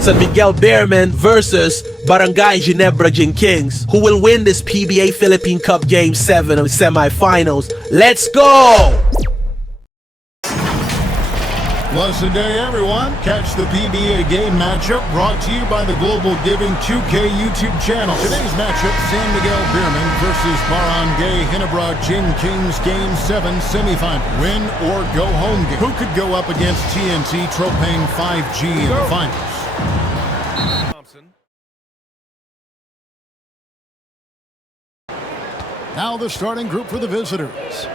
San Miguel BEERMEN versus Barangay Ginebra Kings, who will win this PBA Philippine Cup Game 7 of semifinals. Let's go! Blessed day, everyone. Catch the PBA game matchup brought to you by the Global Giving 2K YouTube channel. Today's matchup, San Miguel BEERMEN versus Barangay Ginebra Kings Game 7 semifinal. Win or go home game. Who could go up against TNT Tropane 5G in the finals? Now the starting group for the visitors.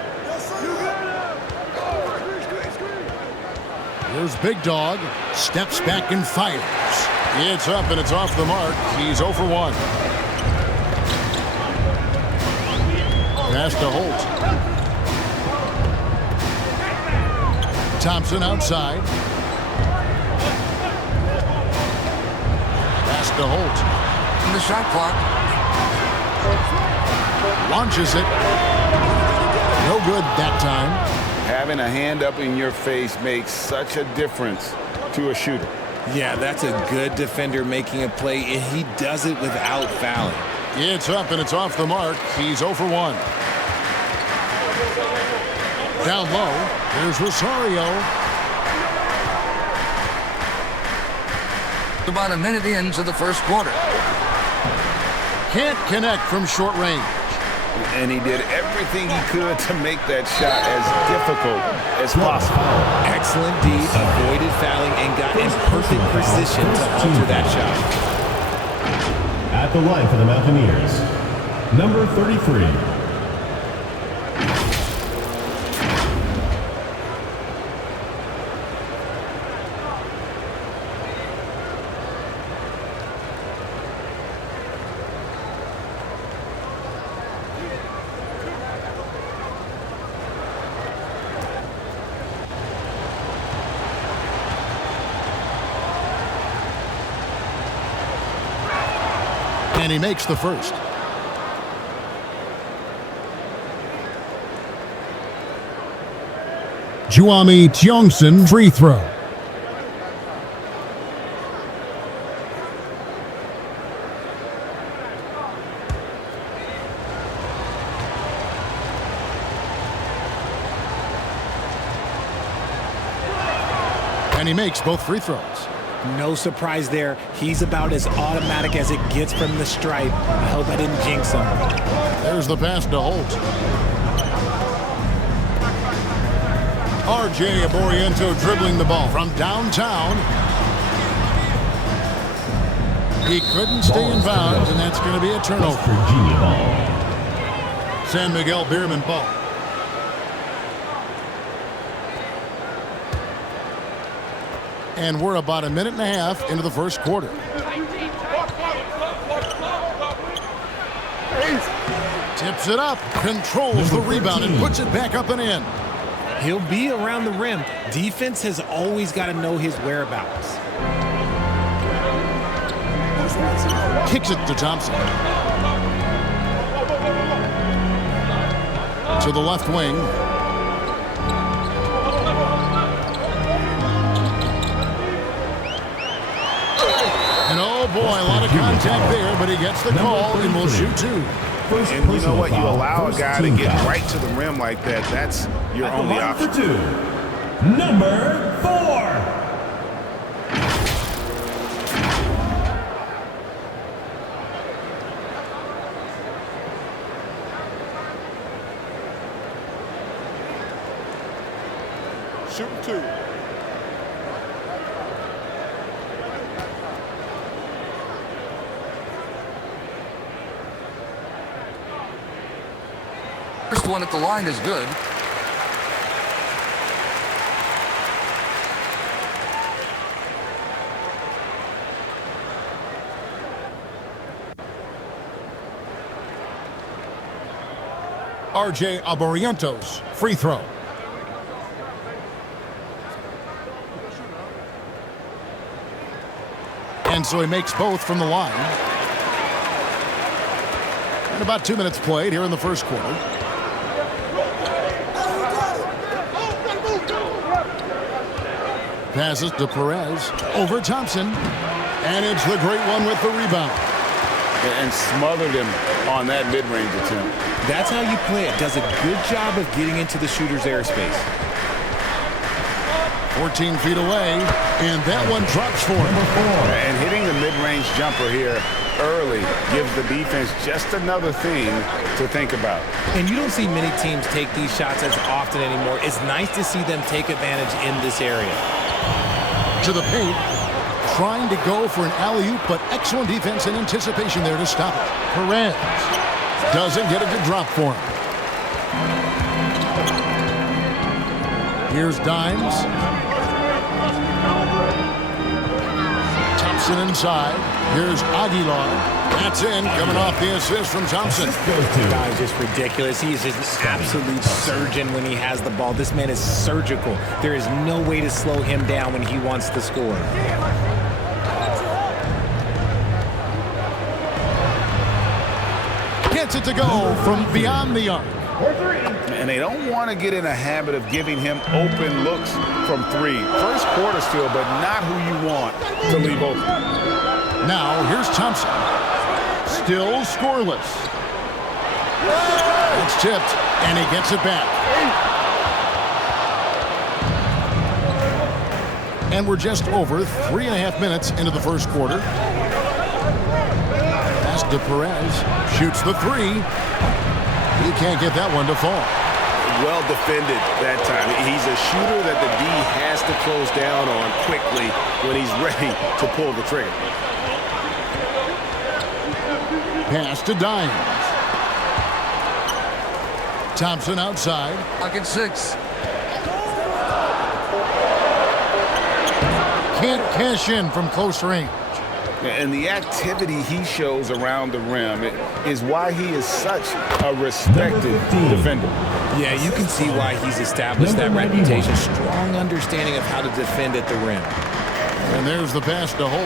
Here's Big Dog, steps back and fires. It's up and it's off the mark. He's 0 for 1. Pass to Holt. Thompson outside. Pass to Holt. In the shot clock. Launches it. No good that time. Having a hand up in your face makes such a difference to a shooter. Yeah, that's a good defender making a play, and he does it without fouling. It's up and it's off the mark. He's 0 for 1. Down low, there's Rosario. About a minute into the first quarter. Can't connect from short range. And he did everything he could to make that shot as difficult as possible. Excellent D, avoided fouling, and got in perfect position to alter that shot. At the line for the Mountaineers, number 33. And he makes the first. Juami Tiongson free throw. And he makes both free throws. No surprise there. He's about as automatic as it gets from the stripe. I hope I didn't jinx him. There's the pass to Holt. RJ Aboriento dribbling the ball from downtown. He couldn't stay in bounds, and that's going to be a turnover. San Miguel BEERMEN ball. And we're about a minute and a half into the first quarter. Tips it up, controls the rebound, and puts it back up and in. He'll be around the rim. Defense has always got to know his whereabouts. Kicks it to Thompson. To the left wing. And oh boy, a lot of contact there, but he gets the call and will shoot two. And you know what? You allow a guy to get right to the rim like that. That's your only option. For two, number 4. Shooting two. First one at the line is good. RJ Aborientos, free throw. And so he makes both from the line. And about 2 minutes played here in the first quarter. Passes to Perez. Over Thompson. And it's the great one with the rebound. And smothered him on that mid-range attempt. That's how you play it. Does a good job of getting into the shooter's airspace. 14 feet away, and that one drops for him. And hitting the mid-range jumper here early gives the defense just another thing to think about. And you don't see many teams take these shots as often anymore. It's nice to see them take advantage in this area. To the paint, trying to go for an alley-oop, but excellent defense and anticipation there to stop it. Perez doesn't get it to drop for him. Here's Dimes. Thompson inside. Here's Aguilar. That's in, coming off the assist from Thompson. The guy is just ridiculous. He is just an absolute surgeon when he has the ball. This man is surgical. There is no way to slow him down when he wants to score. Gets it to go from beyond the arc. And they don't want to get in a habit of giving him open looks from three. First quarter still, but not who you want to leave open. Now, here's Thompson. Still scoreless. It's tipped, and he gets it back. And we're just over 3.5 minutes into the first quarter. Pass to Perez. Shoots the three. He can't get that one to fall. Well defended that time. He's a shooter that the D has to close down on quickly when he's ready to pull the trigger. Pass to Dimes. Thompson outside. Pocket 6. Can't cash in from close range. And the activity he shows around the rim is why he is such a respected defender. Yeah, you can see why he's established that reputation. Strong understanding of how to defend at the rim. And there's the pass to Holt.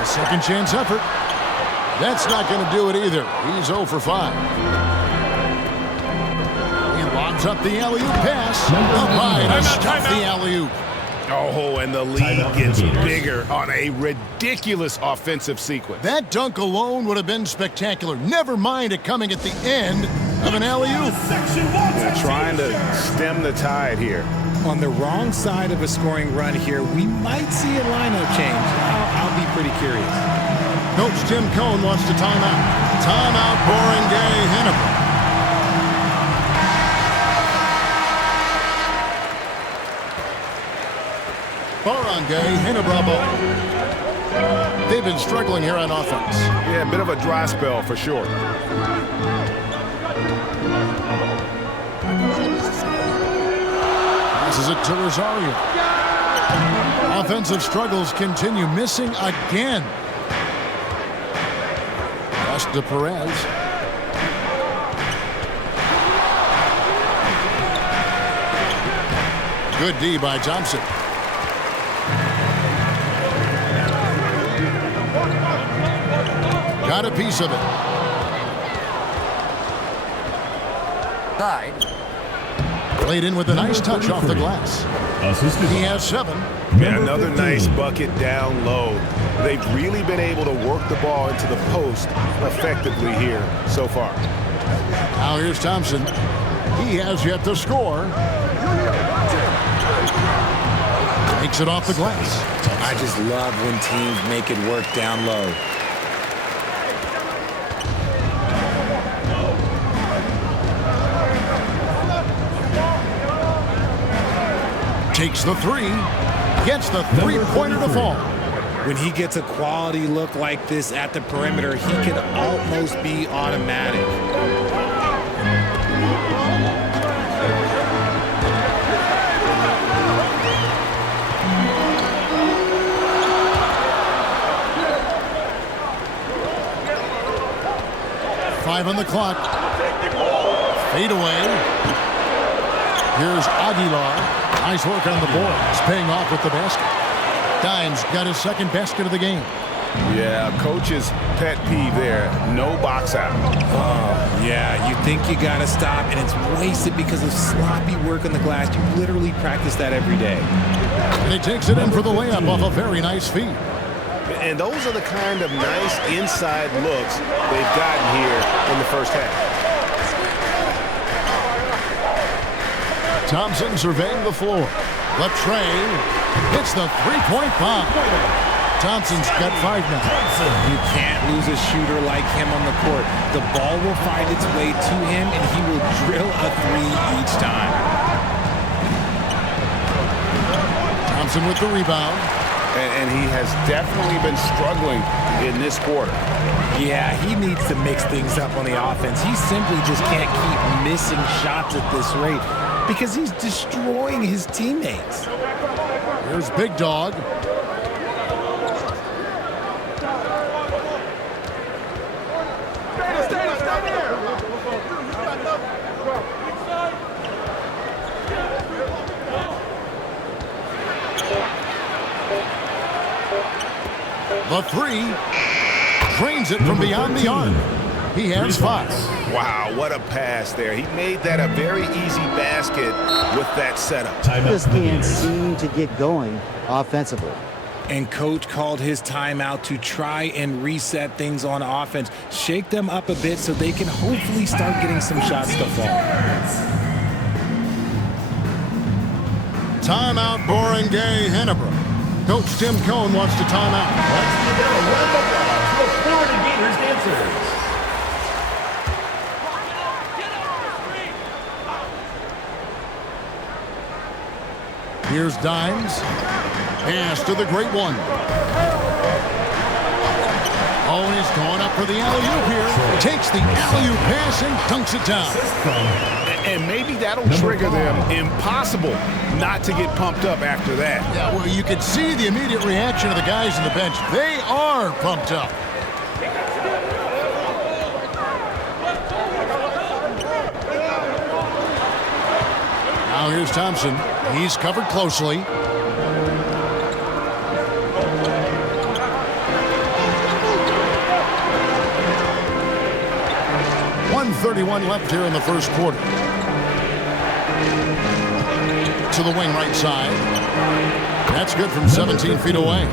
A second chance effort. That's not going to do it either. He's 0 for 5. Lobs up the alley-oop pass. Up high to stop the alley-oop. Oh, and the lead gets bigger on a ridiculous offensive sequence. That dunk alone would have been spectacular. Never mind it coming at the end of an alley-oop. They're trying to stem the tide here. On the wrong side of a scoring run here, we might see a lineup change. I'll be pretty curious. Coach Tim Cohn wants to timeout. Timeout, Barangay, Ginebra. Barangay, Ginebra ball. They've been struggling here on offense. Yeah, a bit of a dry spell for sure. Passes it to Rosario. Offensive struggles continue. Missing again. Pass to Perez. Good D by Thompson. Got a piece of it. Side. Played in with a nice touch off the glass. He has 7. Yeah, another nice bucket down low. They've really been able to work the ball into the post effectively here so far. Now here's Thompson. He has yet to score. Takes it off the glass. I just love when teams make it work down low. Takes the three. Gets the three-pointer to fall. When he gets a quality look like this at the perimeter, he could almost be automatic. Five on the clock. Fade away. Here's Aguilar. Nice work on the boards. Paying off with the basket. Dimes got his second basket of the game. Yeah, coach's pet peeve there. No box out. Yeah, you think you got to stop, and it's wasted because of sloppy work on the glass. You literally practice that every day. And he takes it in for the layup off a very nice feed. And those are the kind of nice inside looks they've gotten here in the first half. Thompson surveying the floor. The tray hits the three-point bomb. Thompson's got 5 now. You can't lose a shooter like him on the court. The ball will find its way to him, and he will drill a 3 each time. Thompson with the rebound. And he has definitely been struggling in this quarter. Yeah, he needs to mix things up on the offense. He simply just can't keep missing shots at this rate because he's destroying his teammates. Here's Big Dog. The 3, drains it from beyond the arc. He has 5. Wow, what a pass there. He made that a very easy basket with that setup. Just can't seem to get going offensively. And coach called his timeout to try and reset things on offense. Shake them up a bit so they can hopefully start getting some shots to fall. Timeout, Barangay, Ginebra. Coach Tim Cohn wants to time out. Let's give it a round of applause for Florida Gators dancers. Here's Dimes. Pass to the great one. Oh, and he's going up for the alley-oop here. Takes the alley-oop pass and dunks it down. And maybe that'll trigger them. Impossible not to get pumped up after that. Yeah, well, you can see the immediate reaction of the guys on the bench. They are pumped up. Now here's Thompson. He's covered closely. .131 left here in the first quarter. To the wing right side. That's good from 17 feet away.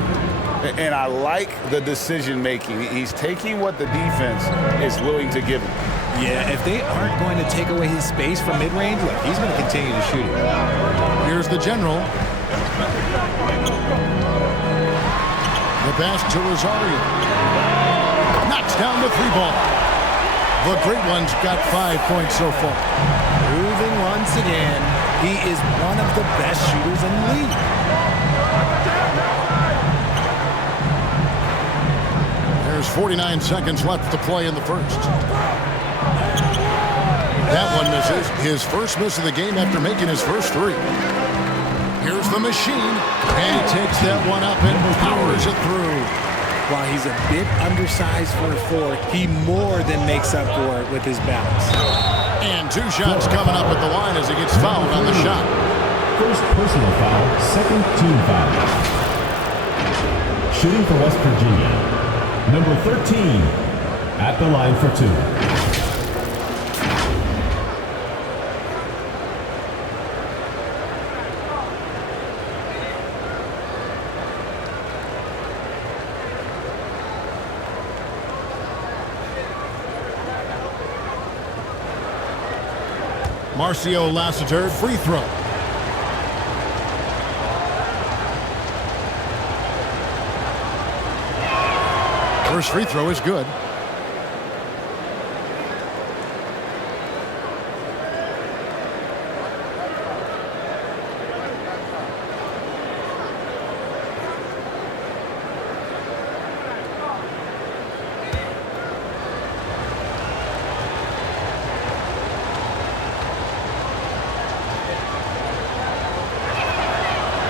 And I like the decision making. He's taking what the defense is willing to give him. Yeah, if they aren't going to take away his space from mid-range, look, he's going to continue to shoot it. Here's the general. The pass to Rosario. Knocks down the 3-ball. The great one's got 5 points so far. Proving once again, he is one of the best shooters in the league. There's 49 seconds left to play in the first. That one misses. His first miss of the game after making his first 3. Here's the machine. And he takes that one up and powers it through. While he's a bit undersized for a 4, he more than makes up for it with his bounce. And 2 shots coming up at the line as he gets fouled on the shot. First personal foul, second team foul. Shooting for West Virginia, number 13, at the line for 2. Marcio Lassiter, free throw. First free throw is good.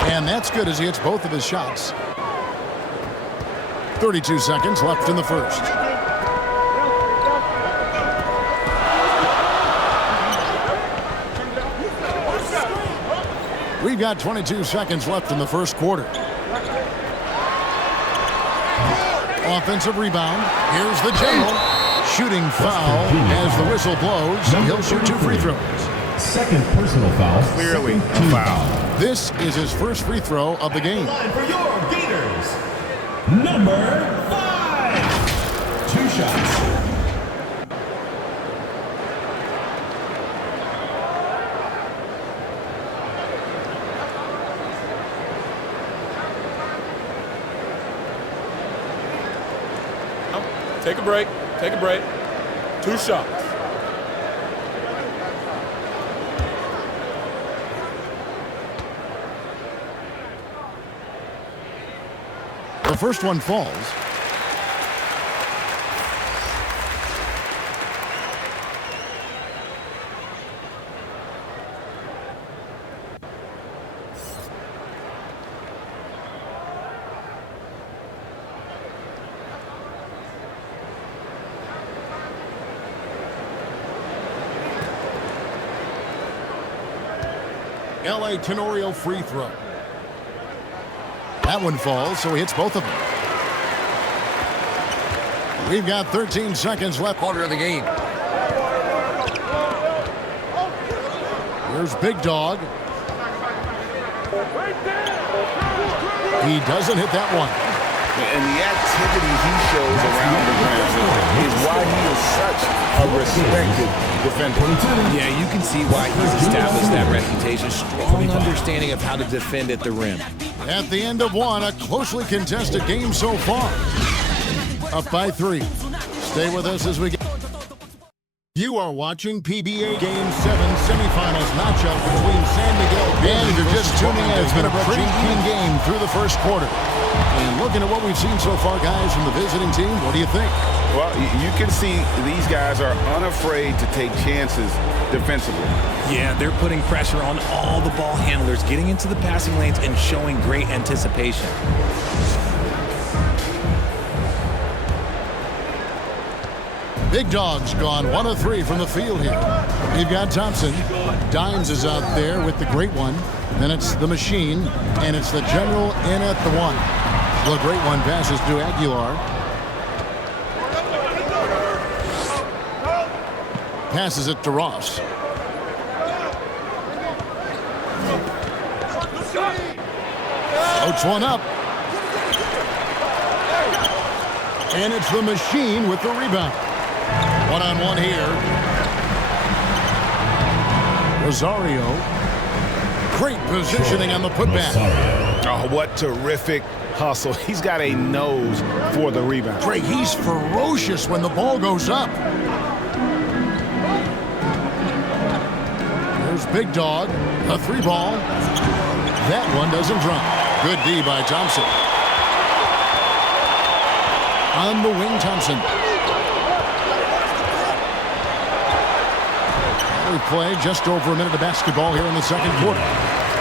And that's good as he hits both of his shots. 32 seconds left in the first. We've got 22 seconds left in the first quarter. Offensive rebound. Here's the general. Shooting foul as the whistle blows. He'll shoot 2 free throws. Second personal foul. Clearly a foul. This is his first free throw of the game. Line for your Gators. Number 5. 2 shots. Take a break. Take a break. 2 shots. The first one falls. LA Tenorio free throw. That one falls, so he hits both of them. We've got 13 seconds left. Quarter of the game. Here's Big Dog. He doesn't hit that one. And the activity he shows around the rim is why he is such a respected defender. Yeah, you can see why he's established that reputation. Strong understanding of how to defend at the rim. At the end of one, a closely contested game so far. Up by 3. Stay with us as we get. You are watching PBA Game 7 semifinals matchup between San Miguel and if you're just tuning in, it's been a pretty keen game through the first quarter. And looking at what we've seen so far, guys, from the visiting team, what do you think? Well, you can see these guys are unafraid to take chances defensively. Yeah, they're putting pressure on all the ball handlers, getting into the passing lanes and showing great anticipation. Big Dog's gone 1 of 3 from the field here. We've got Thompson. Dimes is out there with the great one. Then it's the Machine, and it's the General in at the 1. The great one passes to Aguilar. Passes it to Ross. Floats one up. And it's the Machine with the rebound. One-on-one here. Rosario. Great positioning on the putback. Oh, what terrific hustle. He's got a nose for the rebound. Greg, he's ferocious when the ball goes up. There's Big Dog. A 3-ball. That one doesn't drop. Good D by Thompson. On the wing, Thompson. We play just over a minute of basketball here in the second quarter.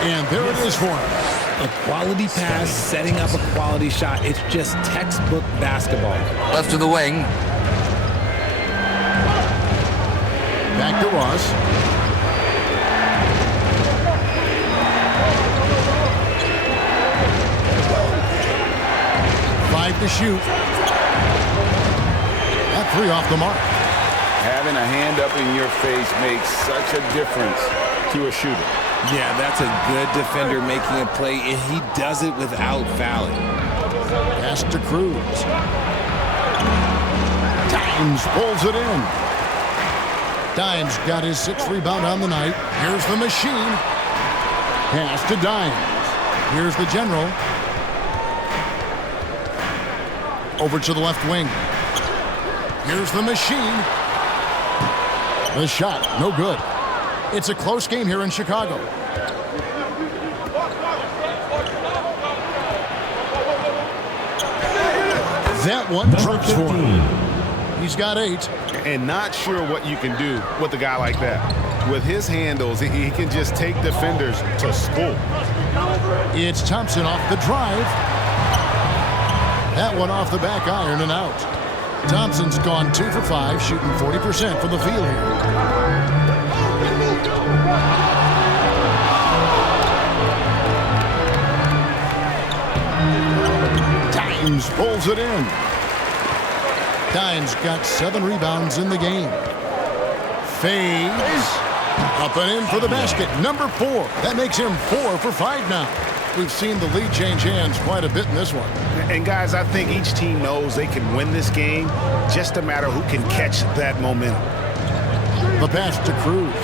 And there it is for him. A quality pass, setting up a quality shot. It's just textbook basketball. Left to the wing. Back to Ross. Five to shoot. That 3 off the mark. Having a hand up in your face makes such a difference to a shooter. Yeah, that's a good defender making a play, and he does it without fouling. Pass to Cruz. Dimes pulls it in. Dimes got his 6th rebound on the night. Here's the Machine. Pass to Dimes. Here's the General. Over to the left wing. Here's the Machine. The shot, no good. It's a close game here in Chicago. That one drops for him. He's got 8. And not sure what you can do with a guy like that. With his handles, he can just take defenders to school. It's Thompson off the drive. That one off the back iron and out. Thompson's gone 2 for 5, shooting 40% from the field here. Dimes pulls it in. Dimes got 7 rebounds in the game. Fades. Up and in for the basket. Number 4. That makes him 4 for 5 now. We've seen the lead change hands quite a bit in this one. And guys, I think each team knows they can win this game. Just a matter who can catch that momentum. The pass to Cruz.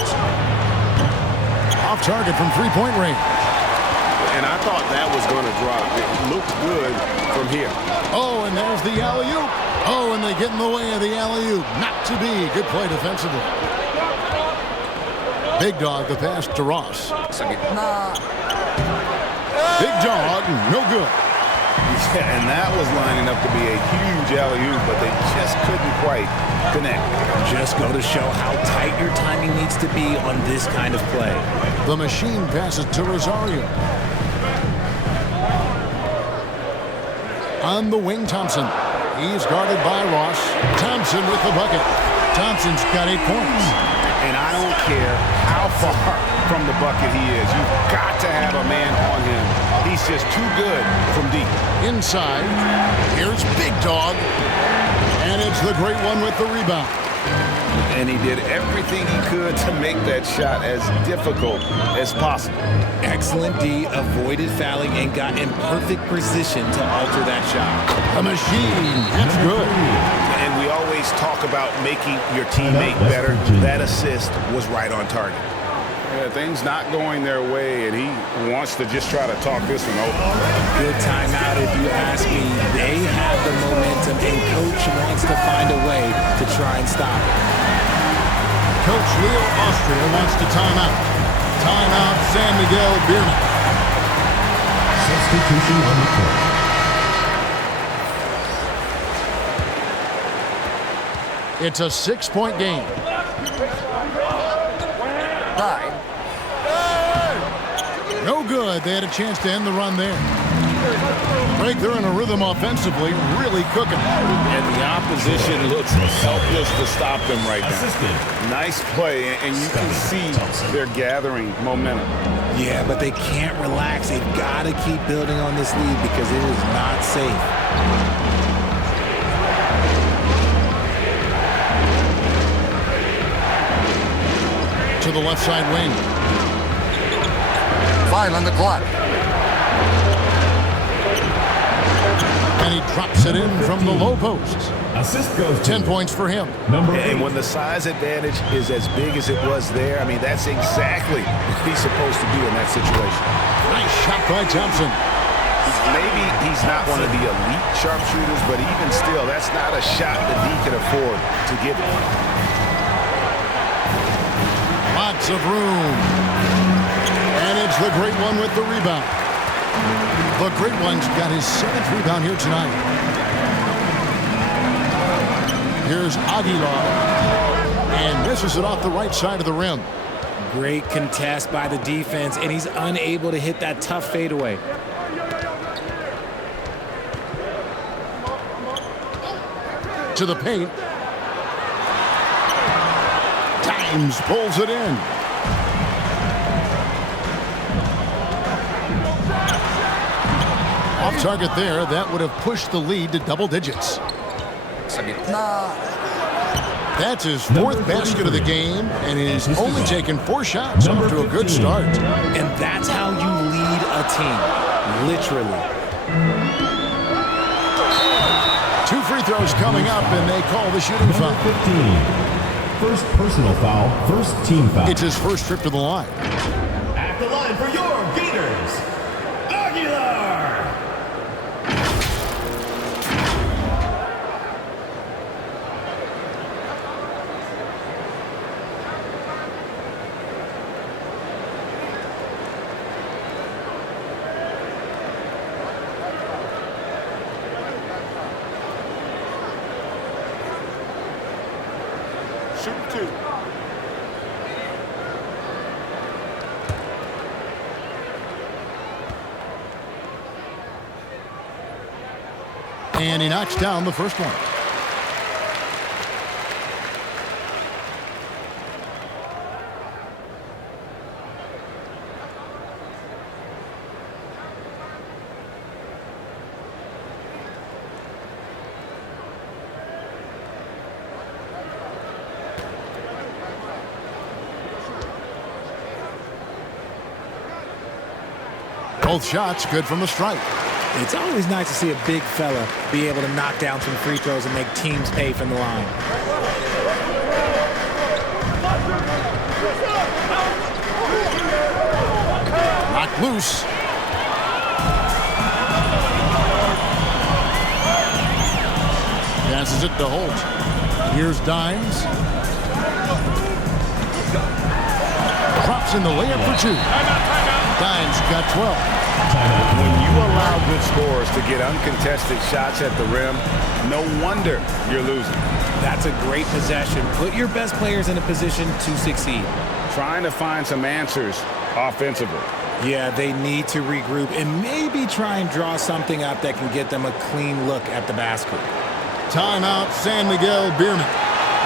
Off target from three-point range. And I thought that was going to drop. It looked good from here. Oh, and there's the alley-oop. Oh, and they get in the way of the alley-oop. Not to be. Good play defensively. Big Dog, the pass to Ross. Big Dog, no good. Yeah, and that was lining up to be a huge alley-oop, but they just couldn't quite connect. Just go to show how tight your timing needs to be on this kind of play. The machine passes to Rosario. On the wing, Thompson. He's guarded by Ross. Thompson with the bucket. Thompson's got 8 points. And I don't care how far from the bucket he is. You've got to have a man on him. He's just too good from deep. Inside, here's Big Dog. And it's the great one with the rebound. And he did everything he could to make that shot as difficult as possible. Excellent D, avoided fouling and got in perfect position to alter that shot. The machine, that's good. And we always talk about making your teammate better. That assist was right on target. Yeah, things not going their way, and he wants to just try to talk this one over. Good timeout if you ask me. They have the momentum, and Coach wants to find a way to try and stop it. Coach Leo Austria wants to time out. Timeout, San Miguel BEERMEN. Substitution on the court. It's a 6-point game. No good. They had a chance to end the run there. Greg, they're in a rhythm offensively, really cooking. And the opposition looks helpless to stop them right now. Nice play, and you can see they're gathering momentum. Yeah, but they can't relax. They've got to keep building on this lead because it is not safe. To the left side wing. 5 on the clock. And he drops it in from the low post. Assist goes 10 points for him. And when the size advantage is as big as it was there, I mean, that's exactly what he's supposed to do in that situation. Nice shot by Thompson. Maybe he's not one of the elite sharpshooters, but even still, that's not a shot that he can afford to give him. Lots of room. And it's the great one with the rebound. The great one's got his 7th rebound here tonight. Here's Aguilar. And misses it off the right side of the rim. Great contest by the defense, and he's unable to hit that tough fadeaway. To the paint. Dimes pulls it in. Off target there, that would have pushed the lead to double digits. That's his 4th basket of the game, and he's only taken 4 shots off to a good start. And that's how you lead a team, literally. 2 free throws coming up, and they call the shooting foul. 15. First personal foul, first team foul. It's his first trip to the line. At the line for your beaters, Aguilar. Shoot 2. And he knocks down the first one. Both shots good from the stripe. It's always nice to see a big fella be able to knock down some free throws and make teams pay from the line. Knocked loose. Passes it to Holt. Here's Dimes. Drops in the layup for two. Dimes got 12. When you allow good scorers to get uncontested shots at the rim, no wonder you're losing. That's a great possession. Put your best players in a position to succeed. Trying to find some answers offensively. Yeah, they need to regroup and maybe try and draw something up that can get them a clean look at the basket. Timeout, San Miguel BEERMEN.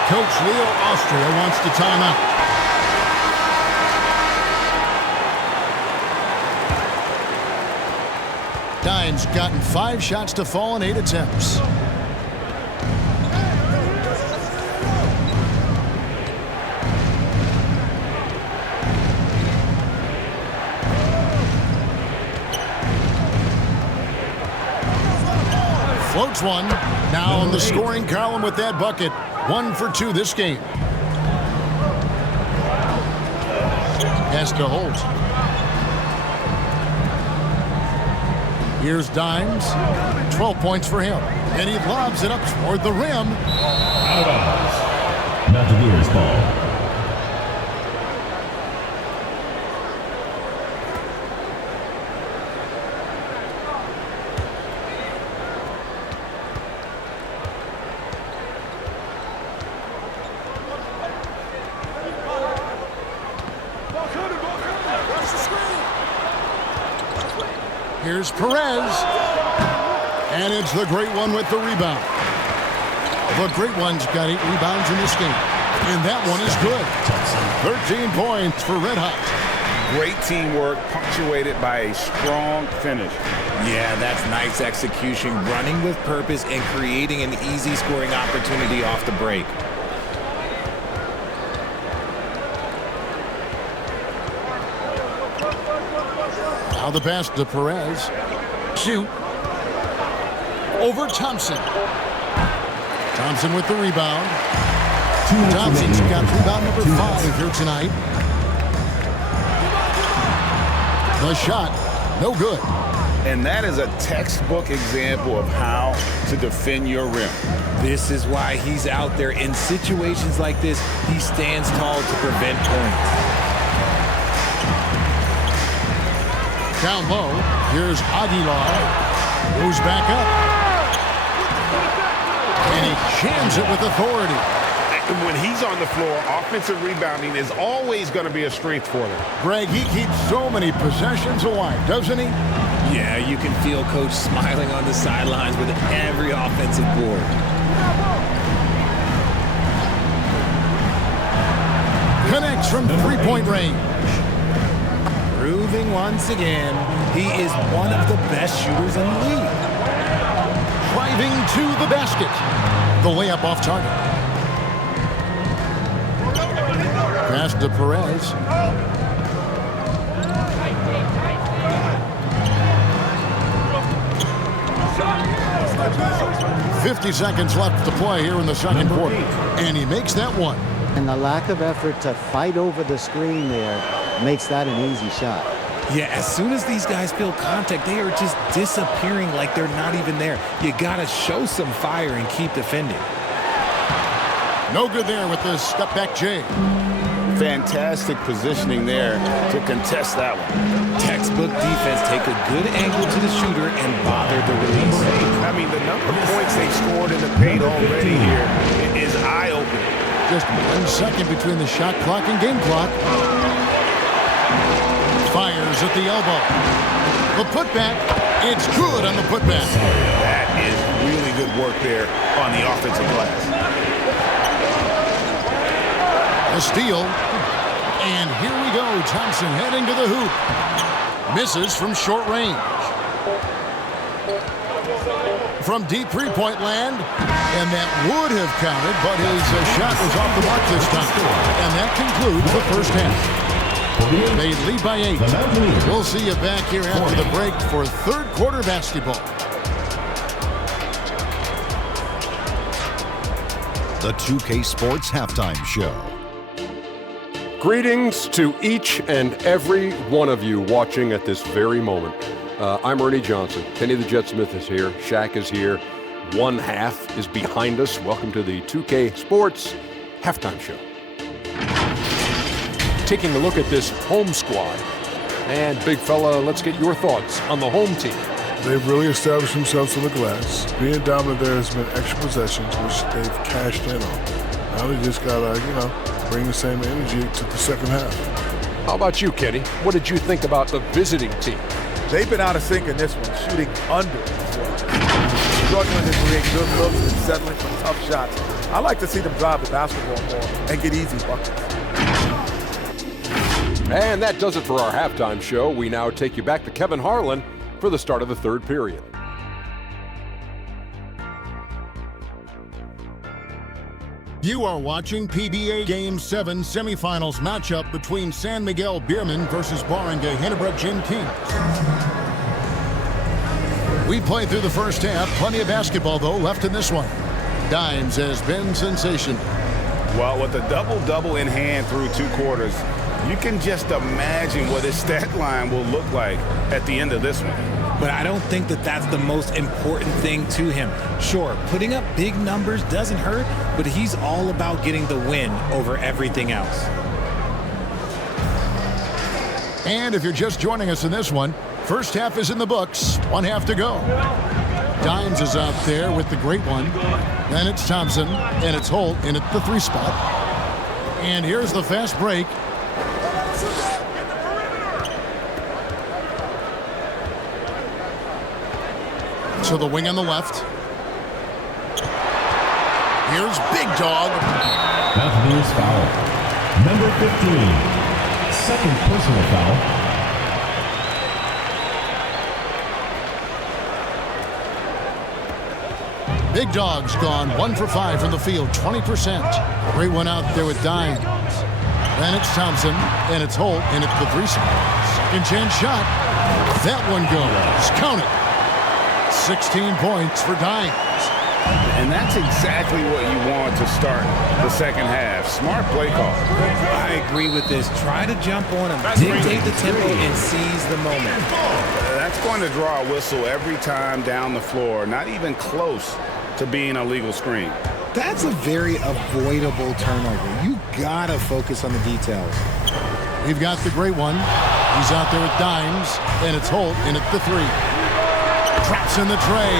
Coach Leo Austria wants to time out. Dimes gotten 5 shots to fall in 8 attempts. Floats one. Now on the scoring column with that bucket. 1 for 2 this game. Pass to Holt. Here's Dimes. 12 points for him. And he lobs it up toward the rim. Out of bounds. Mountaineers ball. Here's Perez. And it's the Great One with the rebound. The Great One's got 8 rebounds in this game. And that one is good. 13 points for Red Hot. Great teamwork punctuated by a strong finish. Yeah, that's nice execution, running with purpose and creating an easy scoring opportunity off the break. Now the pass to Perez. Shoot. Over Thompson. Thompson with the rebound. Thompson's got rebound number 5 here tonight. The shot, no good. And that is a textbook example of how to defend your rim. This is why he's out there in situations like this. He stands tall to prevent points. Down low, here's Aguilar. Moves back up. And he jams it with authority. When he's on the floor, offensive rebounding is always going to be a strength for them. Greg, he keeps so many possessions alive, doesn't he? Yeah, you can feel Coach smiling on the sidelines with every offensive board. Connects from three-point range. Proving once again, he is one of the best shooters in the league. Driving to the basket. The layup off target. Pass to Perez. .50 seconds left to play here in the second quarter. And he makes that one. And the lack of effort to fight over the screen there makes that an easy shot. Yeah, as soon as these guys feel contact, they are just disappearing like they're not even there. You gotta show some fire and keep defending. No good there with the step back J. Fantastic positioning there to contest that one. Textbook defense, take a good angle to the shooter and bother the release. I mean, the number of points they scored in the paint already here is eye-opening. Just 1 second between the shot clock and game clock. Fires at the elbow. The putback. It's good on the putback. That is really good work there on the offensive glass. A steal. And here we go. Thompson heading to the hoop. Misses from short range. From deep three-point land. And that would have counted, but his shot was off the mark this time. And that concludes the first half. They lead by 8. We'll see you back here after the break for third quarter basketball. The 2K Sports Halftime Show. Greetings to each and every one of you watching at this very moment. I'm Ernie Johnson. Kenny the Jet Smith is here. Shaq is here. One half is behind us. Welcome to the 2K Sports Halftime Show. Taking a look at this home squad. And big fella, let's get your thoughts on the home team. They've really established themselves on the glass. Being dominant there has been extra possessions, which they've cashed in on. Now they just gotta, bring the same energy to the second half. How about you, Kenny? What did you think about the visiting team? They've been out of sync in this one, shooting under as well. Struggling to create good looks and settling for tough shots. I like to see them drive the basketball more and get easy buckets. And that does it for our halftime show. We now take you back to Kevin Harlan for the start of the third period. You are watching PBA Game 7 semifinals matchup between San Miguel BEERMEN versus Barangay Ginebra Kings. We played through the first half. Plenty of basketball, though, left in this one. Dimes has been sensational. Well, with a double-double in hand through 2 quarters, you can just imagine what his stat line will look like at the end of this one. But I don't think that that's the most important thing to him. Sure, putting up big numbers doesn't hurt, but he's all about getting the win over everything else. And if you're just joining us in this one, first half is in the books. 1 half to go. Dimes is out there with the great one. Then it's Thompson, and it's Holt in at the 3 spot. And here's the fast break. To the wing on the left. Here's Big Dog. That means foul. Number 15. Second personal foul. Big Dog's gone 1 for 5 from the field, 20%. Great one out there with Dimes. Then it's Thompson, and it's Holt in at the 3 spot. Second chance shot. That one goes. Count it. 16 points for Dimes. And that's exactly what you want to start the second half. Smart play call. I agree with this. Try to jump on him, dictate the tempo, and seize the moment. That's going to draw a whistle every time down the floor. Not even close to being a legal screen. That's a very avoidable turnover. You gotta focus on the details. We've got the great one. He's out there with Dimes, and it's Holt in at the 3. Traps in the tray.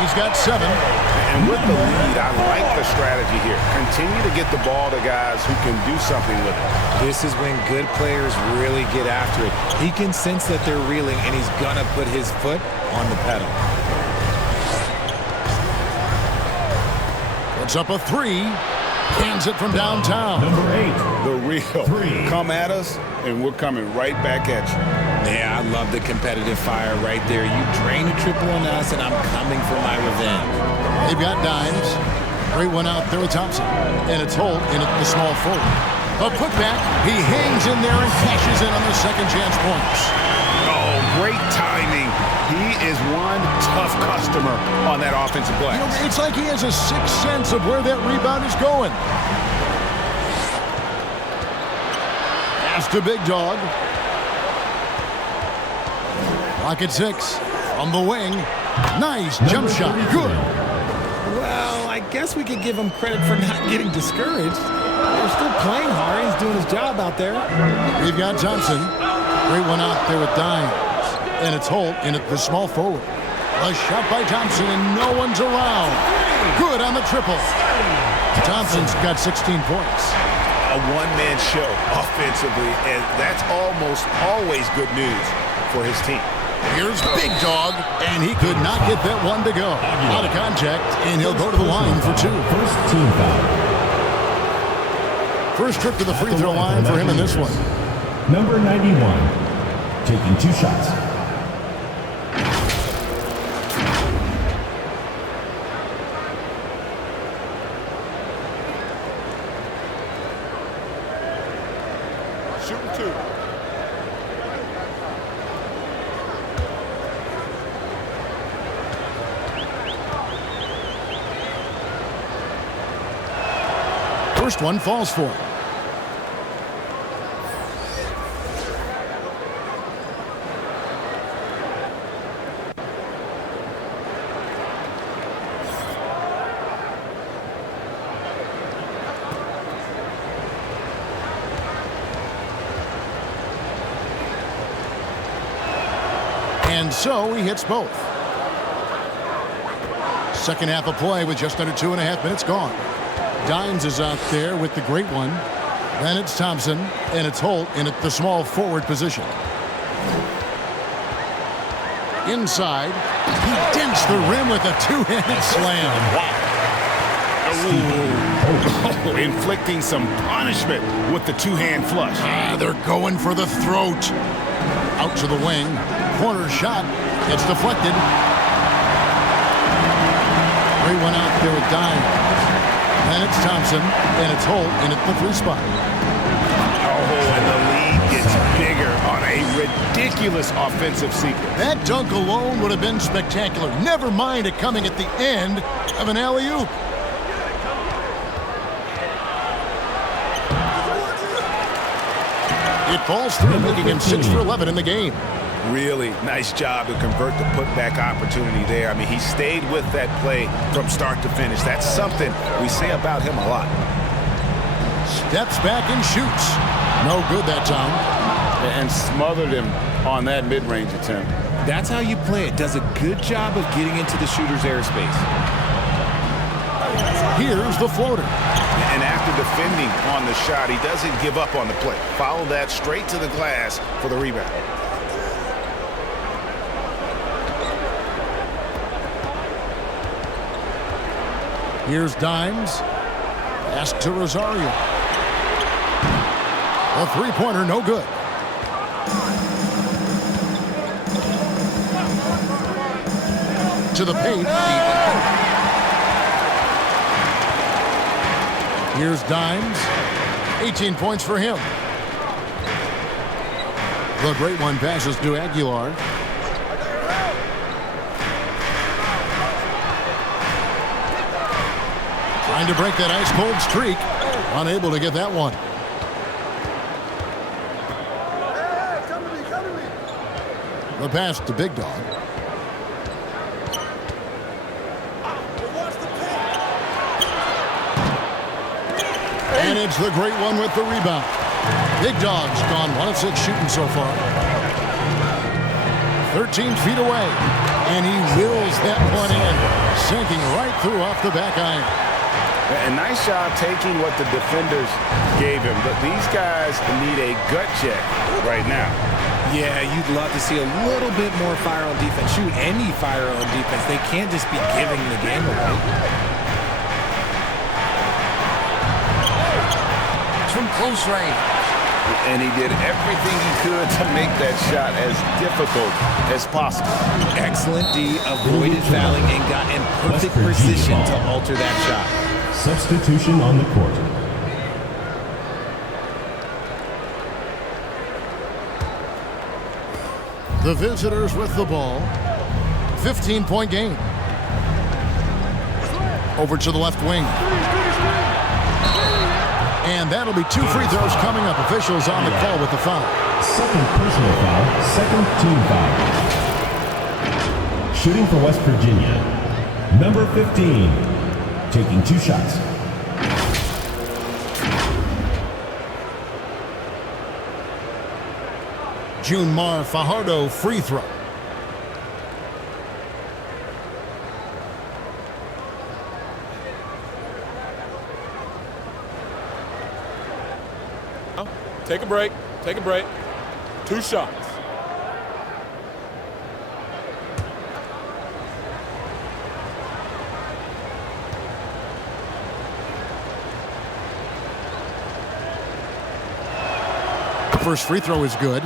He's got 7. And with the lead, I like the strategy here. Continue to get the ball to guys who can do something with it. This is when good players really get after it. He can sense that they're reeling, and he's gonna put his foot on the pedal. Puts up a 3. Hands it from downtown. Number 8. The real. 3. Come at us, and we're coming right back at you. Yeah, I love the competitive fire right there. You drain a triple on us, and I'm coming for my revenge. They've got Dimes. Great one out there with Thompson. And it's Holt in at the small forward. A putback. He hangs in there and cashes in on the second chance points. Oh, great timing. He is one tough customer on that offensive glass. It's like he has a sixth sense of where that rebound is going. Pass to Big Dog. Lock at 6. On the wing. Nice jump shot. Good. Well, I guess we could give him credit for not getting discouraged. They're still playing hard. He's doing his job out there. We've got Thompson. Great one out there with Dimes. And it's Holt in at the small forward. A shot by Thompson, and no one's around. Good on the triple. Thompson's got 16 points. A one-man show offensively, and that's almost always good news for his team. Here's Big Dog, and he could not get that one to go. Out of contact, and he'll go to the line for 2. First team foul. First trip to the free throw line for him in this one. Number 91, taking 2 shots. shooting 2. First one falls for him. And so he hits both. Second half of play with just under 2.5 minutes gone. Dines is out there with the great one. Then it's Thompson, and it's Holt in at the small forward position. Inside, he dents the rim with a two-handed slam. Wow. Inflicting some punishment with the two-hand flush. They're going for the throat. Out to the wing. Corner shot. It's deflected. Great one out there with Dines. And it's Thompson, and it's Holt in at the 3 spot. Oh, and the lead gets bigger on a ridiculous offensive sequence. That dunk alone would have been spectacular. Never mind it coming at the end of an alley-oop. It falls through, making him 6 for 11 in the game. Really nice job to convert the putback opportunity there. I mean, he stayed with that play from start to finish. That's something we say about him a lot. Steps back and shoots. No good that time. And smothered him on that mid-range attempt. That's how you play it. Does a good job of getting into the shooter's airspace. Here's the floater. And after defending on the shot, he doesn't give up on the play. Follow that straight to the glass for the rebound. Here's Dimes. Pass to Rosario. A three-pointer, no good. To the paint. Here's Dimes. 18 points for him. The great one passes to Aguilar. Trying to break that ice-cold streak. Unable to get that one. The pass to Big Dog. And it's the great one with the rebound. Big Dog's gone 1 of 6 shooting so far. 13 feet away. And he wills that one in. Sinking right through off the back iron. A nice job taking what the defenders gave him. But these guys need a gut check right now. Yeah, you'd love to see a little bit more fire on defense. Shoot, any fire on defense. They can't just be giving the game away. From close range. And he did everything he could to make that shot as difficult as possible. Excellent D, avoided fouling and got in perfect position to alter that shot. Substitution on the court. The visitors with the ball. 15-point game. Over to the left wing. And that'll be 2 free throws coming up. Officials on the call with the foul. Second personal foul, second team foul. Shooting for West Virginia, number 15, taking 2 shots. Junmar Fajardo free throw. Take a break. Take a break. 2 shots. First free throw is good.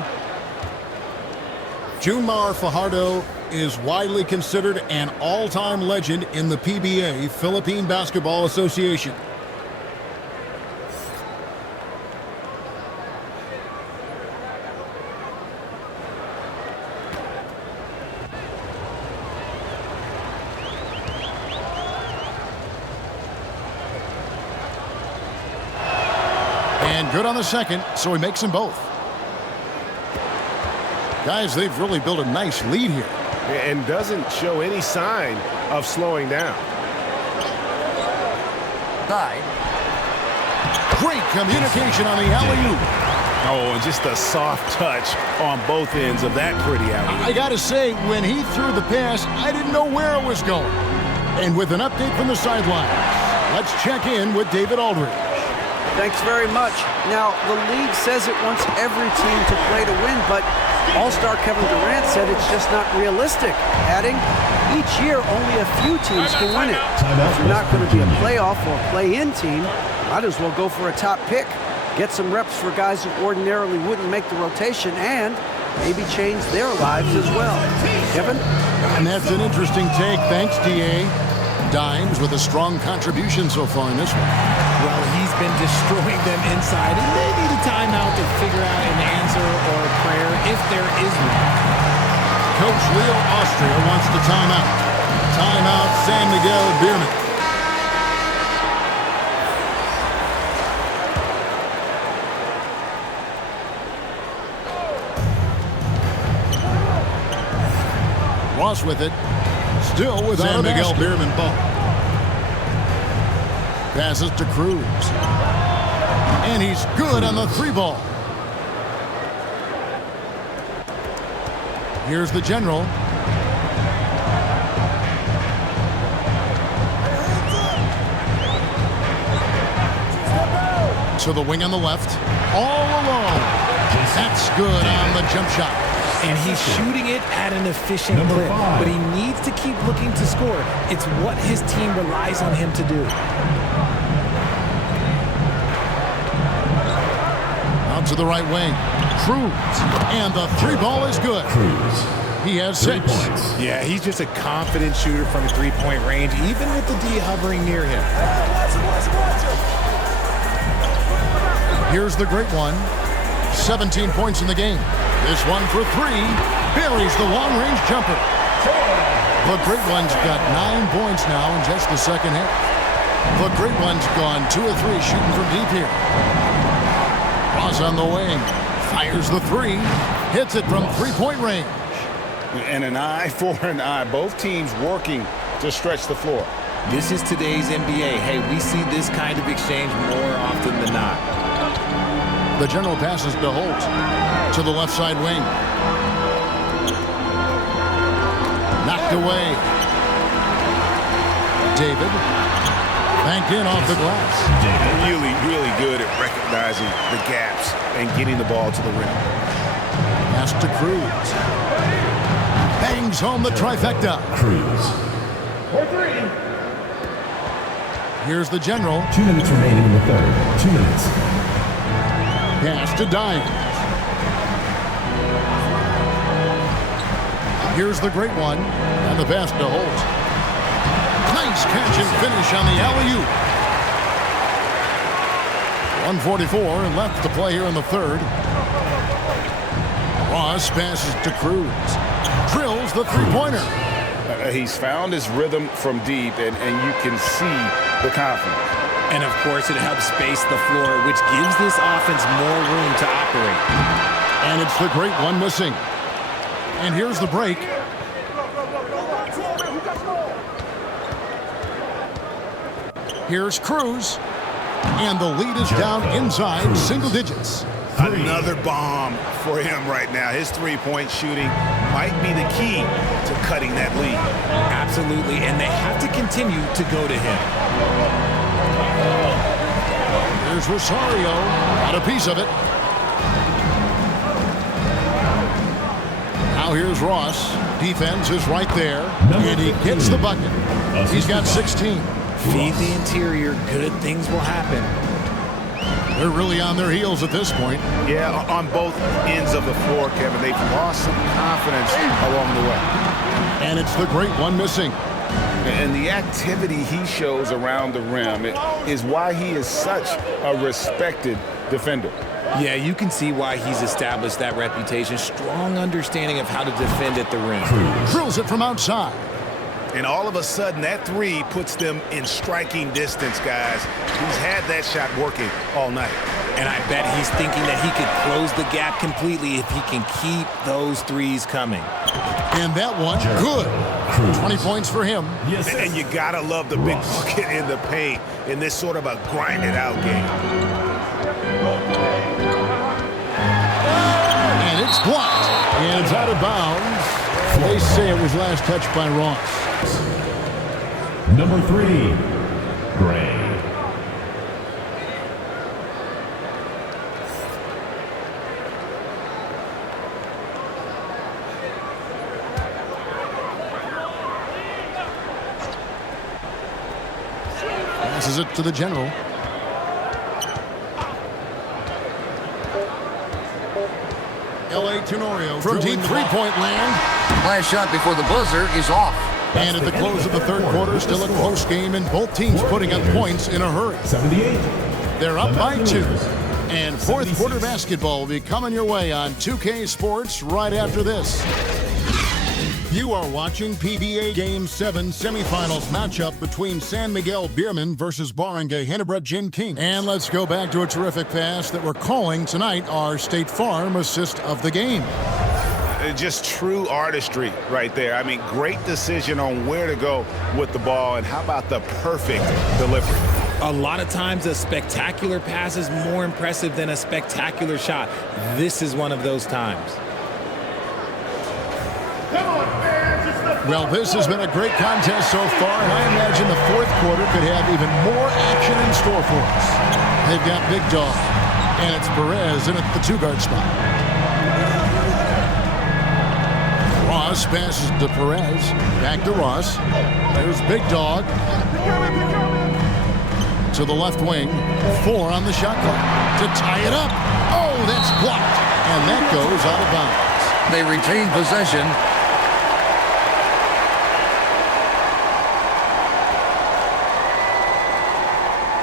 Junmar Fajardo is widely considered an all-time legend in the PBA, Philippine Basketball Association. And good on the second, so he makes them both. Guys, they've really built a nice lead here. And doesn't show any sign of slowing down. Side. Great communication on the alley-oop. Oh, and just a soft touch on both ends of that pretty alley-oop. I gotta say, when he threw the pass, I didn't know where it was going. And with an update from the sideline, let's check in with David Aldridge. Thanks very much. Now, the league says it wants every team to play to win, but All-Star Kevin Durant said it's just not realistic, adding, each year only a few teams can win it. If you're not going to be a playoff or play-in team, might as well go for a top pick. Get some reps for guys who ordinarily wouldn't make the rotation and maybe change their lives as well. Kevin? And that's an interesting take. Thanks, DA. Dimes with a strong contribution so far in this one. Well, he's been destroying them inside, and they need a timeout to figure out an answer or a prayer if there is one. Coach Leo Austria wants the timeout. Timeout, San Miguel BEERMEN. Ross with it. Still without San Miguel BEERMEN ball. Passes to Cruz. And he's good on the 3-ball. Here's the general. To the wing on the left. All alone. That's good on the jump shot. And he's shooting it at an efficient clip, but he needs to keep looking to score. It's what his team relies on him to do. Out to the right wing. Cruz. And the 3-ball is good. Cruz. He has 6. Yeah, he's just a confident shooter from three-point range, even with the D hovering near him. Here's the great one. 17 points in the game. This one for 3. Buries the long-range jumper. The great one's got 9 points now in just the second half. The great one's gone 2 of 3 shooting from deep here. Ross on the wing. Fires the 3. Hits it from 3-point range. And an eye for an eye. Both teams working to stretch the floor. This is today's NBA. Hey, we see this kind of exchange more often than not. The general passes to Holt. To the left side wing. Knocked away. David. Banked in off the glass. Really, really good at recognizing the gaps and getting the ball to the rim. Pass to Cruz. Bangs home the trifecta. Cruz. Here's the general. 2 minutes remaining in the third. 2 minutes. Pass to Dimes. Here's the great one. And the pass to Holt. Nice catch and finish on the alley-oop. 1:44 left to play here in the third. Ross passes to Cruz. Drills the 3-pointer. He's found his rhythm from deep, and you can see the confidence. And, of course, it helps space the floor, which gives this offense more room to operate. And it's the great one missing. And here's the break. Here's Cruz. And the lead is down inside single digits. Another bomb for him right now. His 3-point shooting might be the key to cutting that lead. Absolutely, and they have to continue to go to him. Here's Rosario. Got a piece of it. Now here's Ross. Defense is right there. And he gets the bucket. He's got 16. Feed the interior. Good things will happen. They're really on their heels at this point. Yeah, on both ends of the floor, Kevin. They've lost some confidence along the way. And it's the great one missing. And the activity he shows around the rim is why he is such a respected defender. Yeah, you can see why he's established that reputation. Strong understanding of how to defend at the rim. Drills it from outside. And all of a sudden, that 3 puts them in striking distance, guys. He's had that shot working all night. And I bet he's thinking that he could close the gap completely if he can keep those threes coming. And that one, good. 20 points for him. Yes, and you got to love the big bucket in the paint in this sort of a grinded-out game. And it's blocked. And it's out of bounds. They say it was last touched by Ross. Number 3, Gray. Passes it to the general. L.A. Tenorio from deep three-point land. Last shot before the buzzer is off. And at the close of the third quarter, still a close game, and both teams putting up points in a hurry. 78. They're up by 2. And fourth quarter basketball will be coming your way on 2K Sports right after this. You are watching PBA Game 7 semifinals matchup between San Miguel BEERMEN versus Barangay Ginebra King. And let's go back to a terrific pass that we're calling tonight our State Farm assist of the game. Just true artistry right there. I mean, great decision on where to go with the ball, and how about the perfect delivery? A lot of times a spectacular pass is more impressive than a spectacular shot. This is one of those times. Well, this has been a great contest so far, and I imagine the fourth quarter could have even more action in store for us. They've got Big Dog, and it's Perez in at the 2-guard spot. Ross passes to Perez, back to Ross. There's Big Dog. To the left wing, 4 on the shot clock to tie it up. Oh, that's blocked, and that goes out of bounds. They retain possession.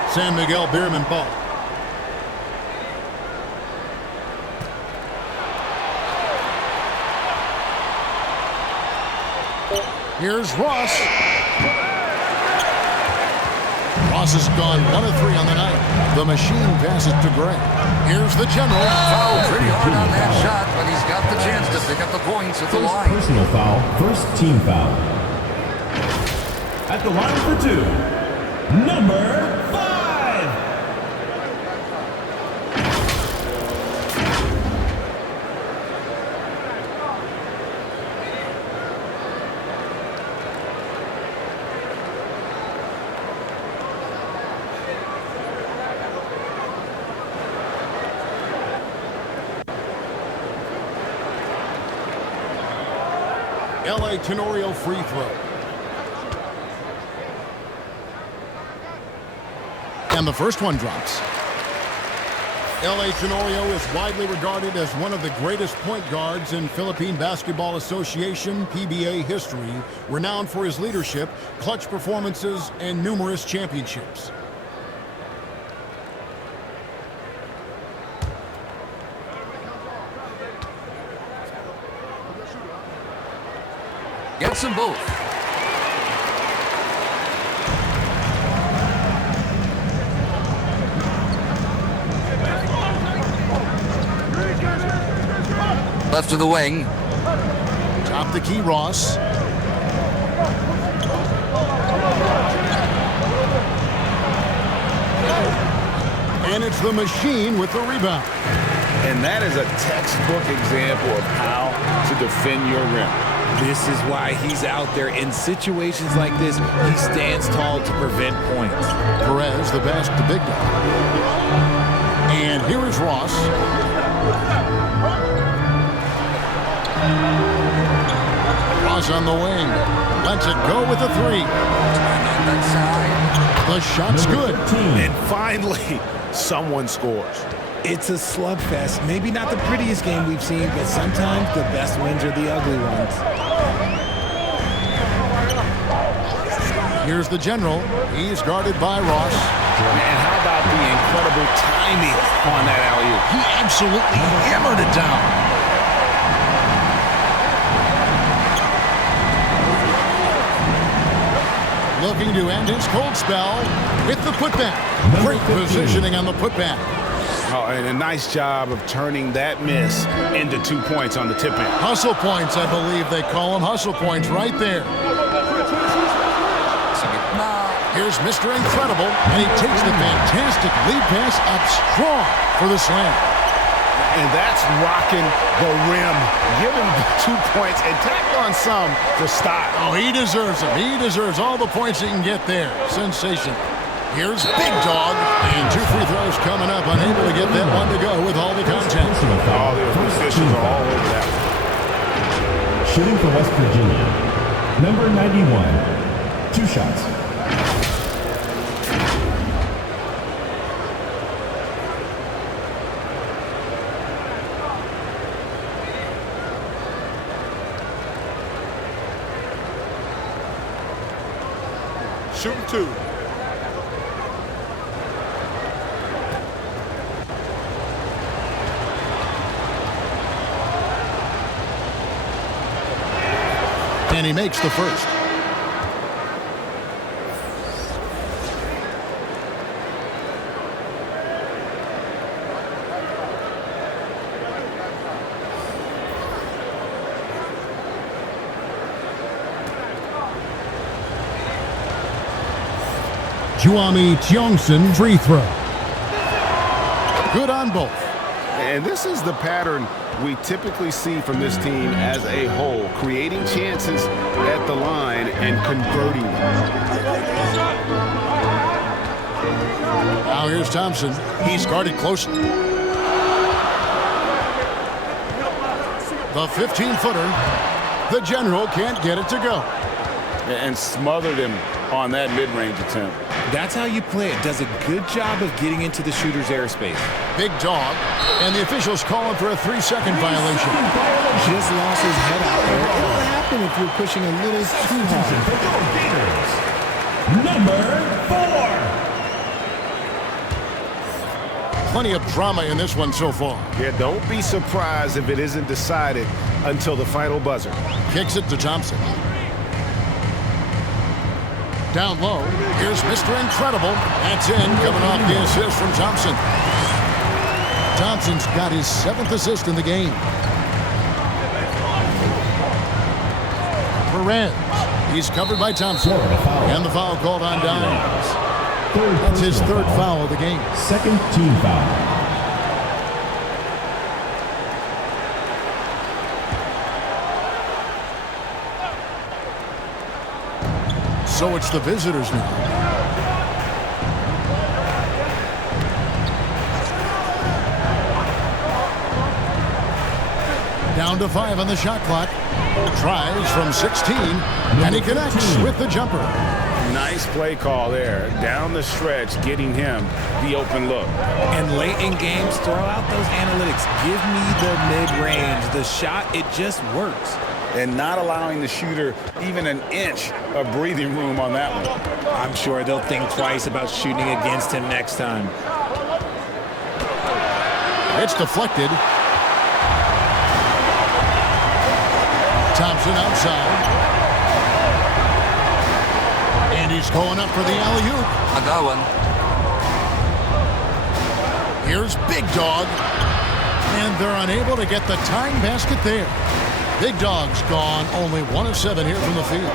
San Miguel BEERMEN ball. Here's Ross. Ross has gone 1 of 3 on the night. The machine passes to Gray. Here's the general. Foul pretty hard on that shot, but he's got the chance to pick up the points at the line. Personal foul, first team foul. At the line for 2, number 5. L.A. Tenorio free throw. And the first one drops. L.A. Tenorio is widely regarded as one of the greatest point guards in Philippine Basketball Association PBA history, renowned for his leadership, clutch performances, and numerous championships. Gets them both. Left of the wing. Top the key, Ross. And it's the machine with the rebound. And that is a textbook example of how to defend your rim. This is why he's out there. In situations like this, he stands tall to prevent points. Perez, the best, the big dog. And here is Ross. Ross on the wing. Lets it go with a 3. The shot's good. And finally, someone scores. It's a slugfest. Maybe not the prettiest game we've seen, but sometimes the best wins are the ugly ones. Here's the general. He's guarded by Ross. And how about the incredible timing on that alley-oop? He absolutely hammered it down. Looking to end his cold spell with the putback. Great positioning on the putback. Oh, and a nice job of turning that miss into 2 points on the tip end. Hustle points, I believe they call them. Hustle points right there. Here's Mr. Incredible, and he takes the fantastic lead pass up strong for the slam. And that's rocking the rim. Give him the 2 points and tack on some for style. Oh, he deserves them. He deserves all the points he can get there. Sensational. Here's Big Dog, and 2 free throws coming up. Unable to get that one to go with all the contact. All the officials are all over that. Shooting for West Virginia, number 91, 2 shots. Shooting 2. And he makes the first. Juami Tiongson free throw. Good on both. And this is the pattern we typically see from this team as a whole, creating chances at the line and converting them. Now here's Thompson. He's guarded closely. The 15-footer. The General can't get it to go. And smothered him on that mid-range attempt. That's how you play it. Does a good job of getting into the shooter's airspace. Big Dog. And the officials calling for a 3-second violation. Just lost his head out there. It'll happen if you're pushing a little too hard. Number 4. Plenty of drama in this one so far. Yeah, don't be surprised if it isn't decided until the final buzzer. Kicks it to Thompson. Down low, here's Mr. Incredible. That's in, coming off the assist from Thompson. Thompson's got his 7th assist in the game. Perez, he's covered by Thompson. And the foul called on Dimes. That's his 3rd foul of the game. 2nd team foul. So it's the visitors now. Down to 5 on the shot clock. Tries from 16, and he connects with the jumper. Nice play call there. Down the stretch, getting him the open look. And late in games, throw out those analytics. Give me the mid-range. The shot, it just works. And not allowing the shooter even an inch of breathing room on that one. I'm sure they'll think twice about shooting against him next time. It's deflected. Thompson outside. And he's going up for the alley-oop. I got one. Here's Big Dog. And they're unable to get the tying basket there. Big Dog's gone. Only 1 of 7 here from the field.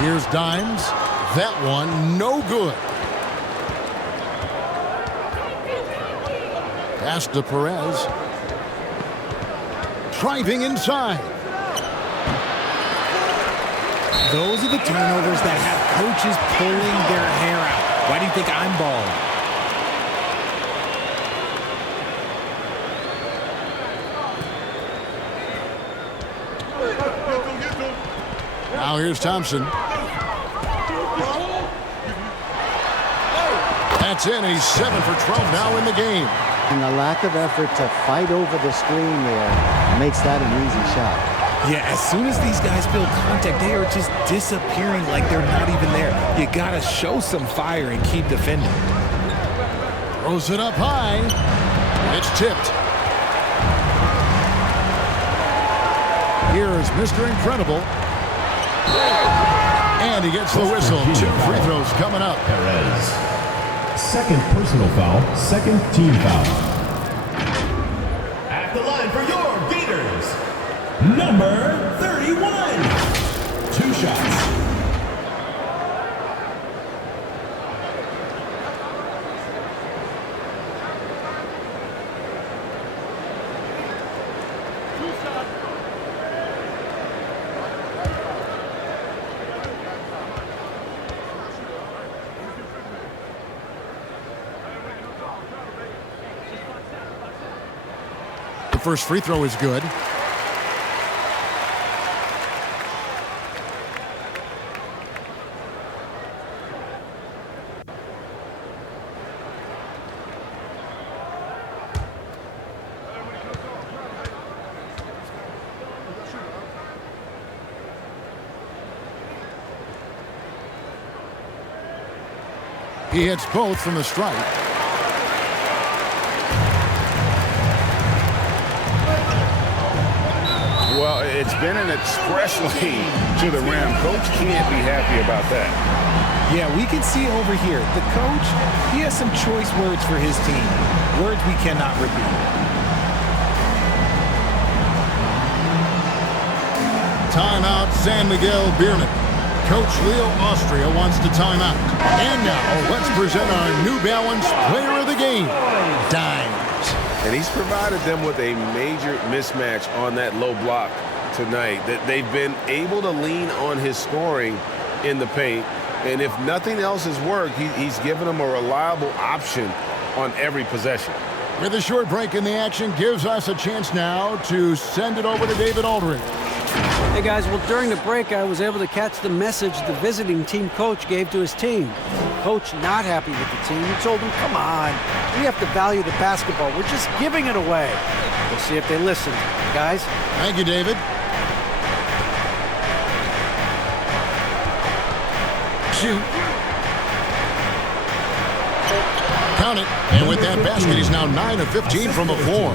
Here's Dimes. That one, no good. Pass to Perez. Driving inside. Those are the turnovers that have coaches pulling their hair out. Why do you think I'm balling? Now here's Thompson. That's in. He's 7 for 12 now in the game. And the lack of effort to fight over the screen there makes that an easy shot. Yeah, as soon as these guys feel contact, they are just disappearing like they're not even there. You gotta show some fire and keep defending. Throws it up high. It's tipped. Here is Mr. Incredible. And he gets the whistle. 2 free throws coming up. Perez. Second personal foul, second team foul. At the line for your Gators, number 31. 2 shots. The first free throw is good. He hits both from the stripe. Well, it's been an express lane to the rim. Coach can't be happy about that. Yeah, we can see over here, the coach, he has some choice words for his team. Words we cannot repeat. Timeout, San Miguel BEERMEN. Coach Leo Austria wants to time out. And now, let's present our New Balance Player of the Game, Dimes. And he's provided them with a major mismatch on that low block tonight. That they've been able to lean on his scoring in the paint. And if nothing else has worked, he's given them a reliable option on every possession. With a short break in the action, gives us a chance now to send it over to David Aldridge. Hey guys, well during the break I was able to catch the message the visiting team coach gave to his team. Coach not happy with the team. He told them, come on, we have to value the basketball. We're just giving it away. We'll see if they listen. Guys? Thank you, David. Shoot. Count it. And with that basket, he's now 9 of 15 from the floor.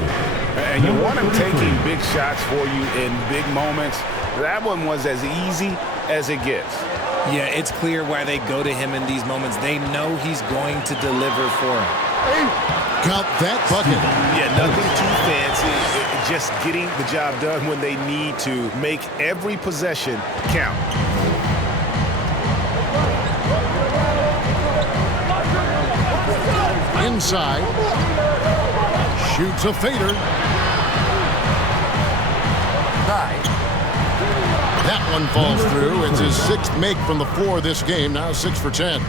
And you want him taking big shots for you in big moments. That one was as easy as it gets. Yeah, it's clear why they go to him in these moments. They know he's going to deliver for them. Count that bucket. Yeah, nothing too fancy. Just getting the job done when they need to. Make every possession count. Inside. Shoots a fader. That one falls through. It's his 6th make from the floor this game. Now 6 for 10.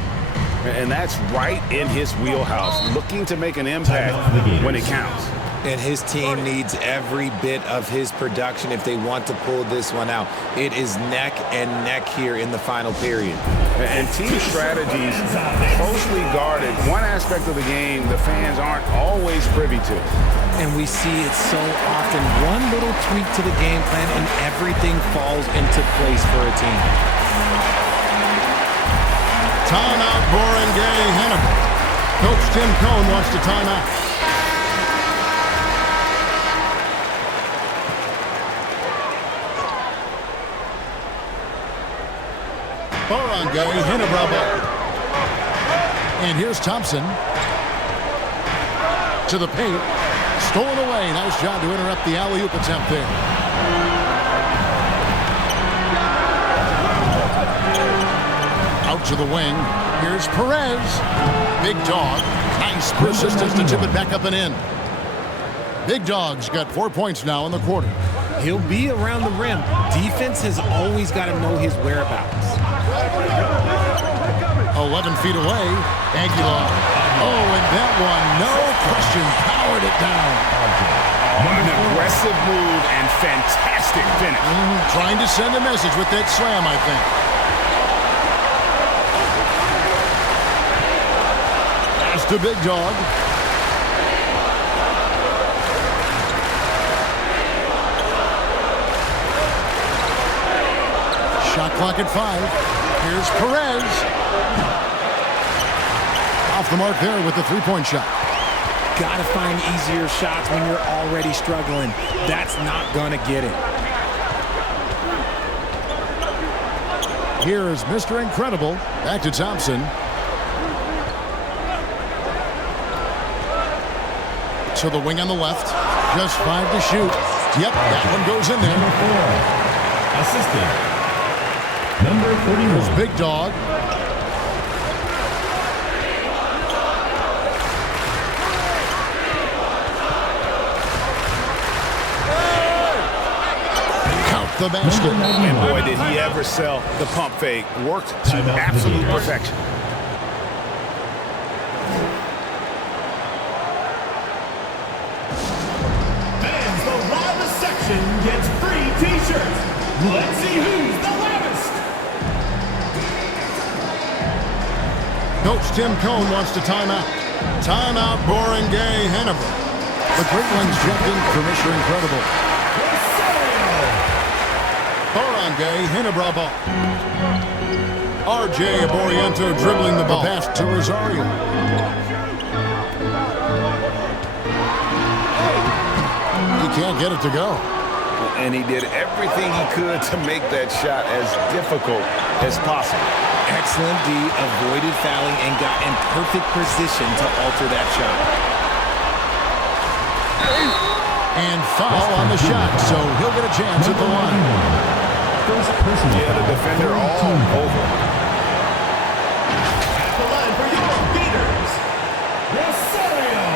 And that's right in his wheelhouse. Looking to make an impact when it counts. And his team needs every bit of his production if they want to pull this one out. It is neck and neck here in the final period. And team strategies closely guarded. One aspect of the game the fans aren't always privy to. And we see it so often. One little tweak to the game plan and everything falls into place for a team. Timeout, Barangay, Ginebra. Coach Tim Cohn wants to time out. Barangay, Ginebra ball. And here's Thompson. To the paint. Stolen away. Nice job to interrupt the alley-oop attempt there. Out to the wing. Here's Perez. Big Dog. Nice persistence to tip it back up and in. Big Dog's got 4 points now in the quarter. He'll be around the rim. Defense has always got to know his whereabouts. 11 feet away. Aguilar. Oh, and that one, no question, powered it down. An aggressive move and fantastic finish. Trying to send a message with that slam, I think. Pass to Big Dog. Shot clock at 5. Here's Perez. Off the mark there with the three-point shot. Gotta find easier shots when you're already struggling. That's not gonna get it. Here's Mr. Incredible. Back to Thompson. to the wing on the left. Just 5 to shoot. Yep, that one goes in there. Number 4, assistant. Number 31. Here's Big Dog. Count the basket. And boy, did he ever sell the pump fake. Worked to absolute perfection. Fans, the loudest section gets free t-shirts. Let's see who's the loudest. Coach Tim Cohn wants to timeout. Timeout, Barangay, Ginebra. The Great Ones jumped in for Mr. Incredible. Barangay, Ginebra ball. RJ Aboriento dribbling the ball. Pass to Rosario. He can't get it to go. And he did everything he could to make that shot as difficult as possible. Excellent D, avoided fouling and got in perfect position to alter that shot. And foul on the shot, so he'll get a chance at the line. Yeah, the defender all over. At the line for your beaters, Rosario.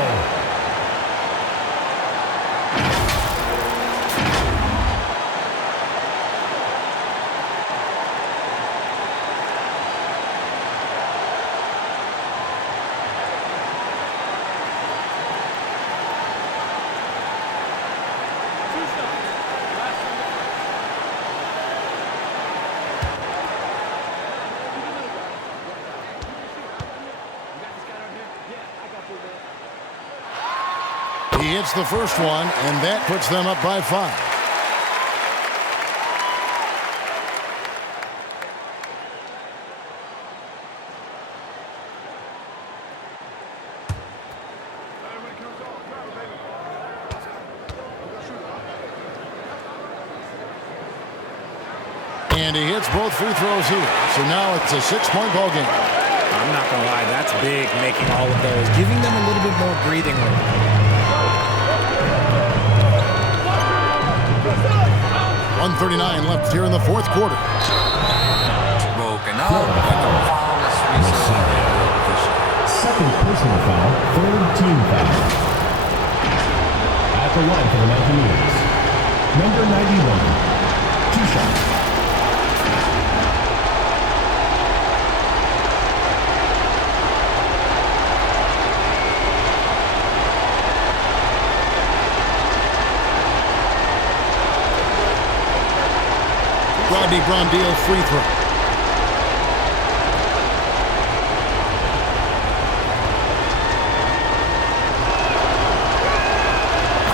He hits the first one, and that puts them up by 5. And he hits both free throws here. So now it's a 6-point ball game. I'm not going to lie, that's big, making all of those, giving them a little bit more breathing room. 1:39 left here in the fourth quarter. Broken up, and the foul is reserved. Second personal foul, third team foul. At the line for the Mountaineers, number 91, 2 shots. Rodney Brondale free throw.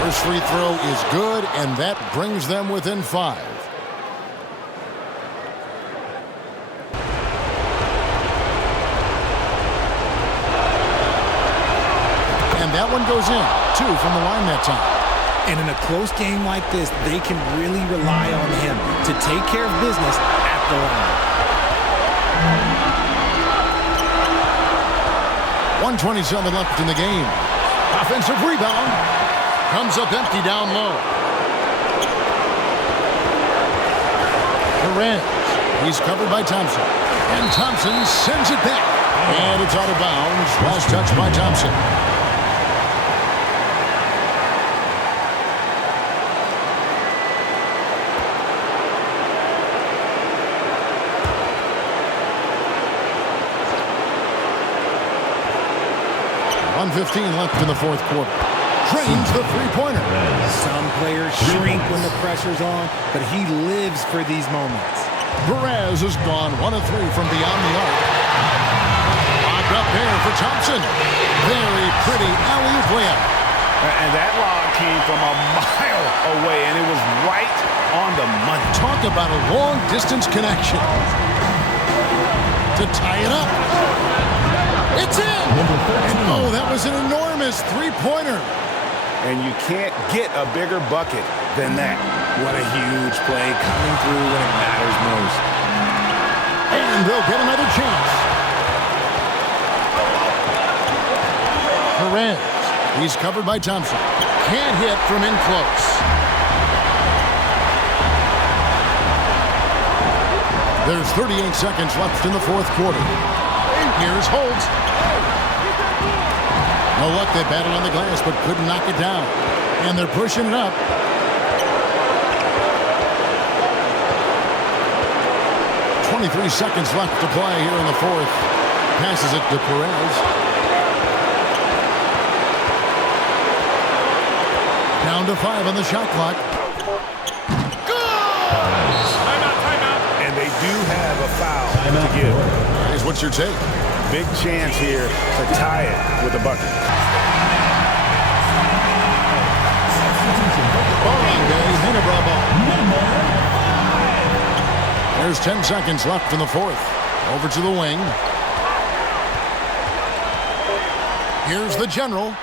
First free throw is good, and that brings them within 5. And that one goes in. 2 from the line that time. And in a close game like this, they can really rely on him to take care of business at the line. 1:27 left in the game. Offensive rebound. Comes up empty down low. Perez. He's covered by Thompson. And Thompson sends it back. And it's out of bounds. Last touch by Thompson. .15 left in the fourth quarter. Drains the three-pointer. Some players shrink when the pressure's on, but he lives for these moments. Perez has gone 1 of 3 from beyond the arc. Locked up there for Thompson. Very pretty alley-oop layup. And that lob came from a mile away, and it was right on the money. Talk about a long-distance connection. To tie it up. It's in! And oh, that was an enormous three-pointer. And you can't get a bigger bucket than that. What a huge play coming through when it matters most. And they'll get another chance. Perez He's covered by Thompson. Can't hit from in close. There's 38 seconds left in the fourth quarter. Here's Holt. No luck, they battled on the glass, but couldn't knock it down. And they're pushing it up. .23 seconds left to play here in the fourth. Passes it to Perez. Down to 5 on the shot clock. And they do have a foul to give. Here's what's your take? Big chance here to tie it with a bucket. Barangay, Ginebra ball. There's 10 seconds left in the fourth. Over to the wing. Here's the general.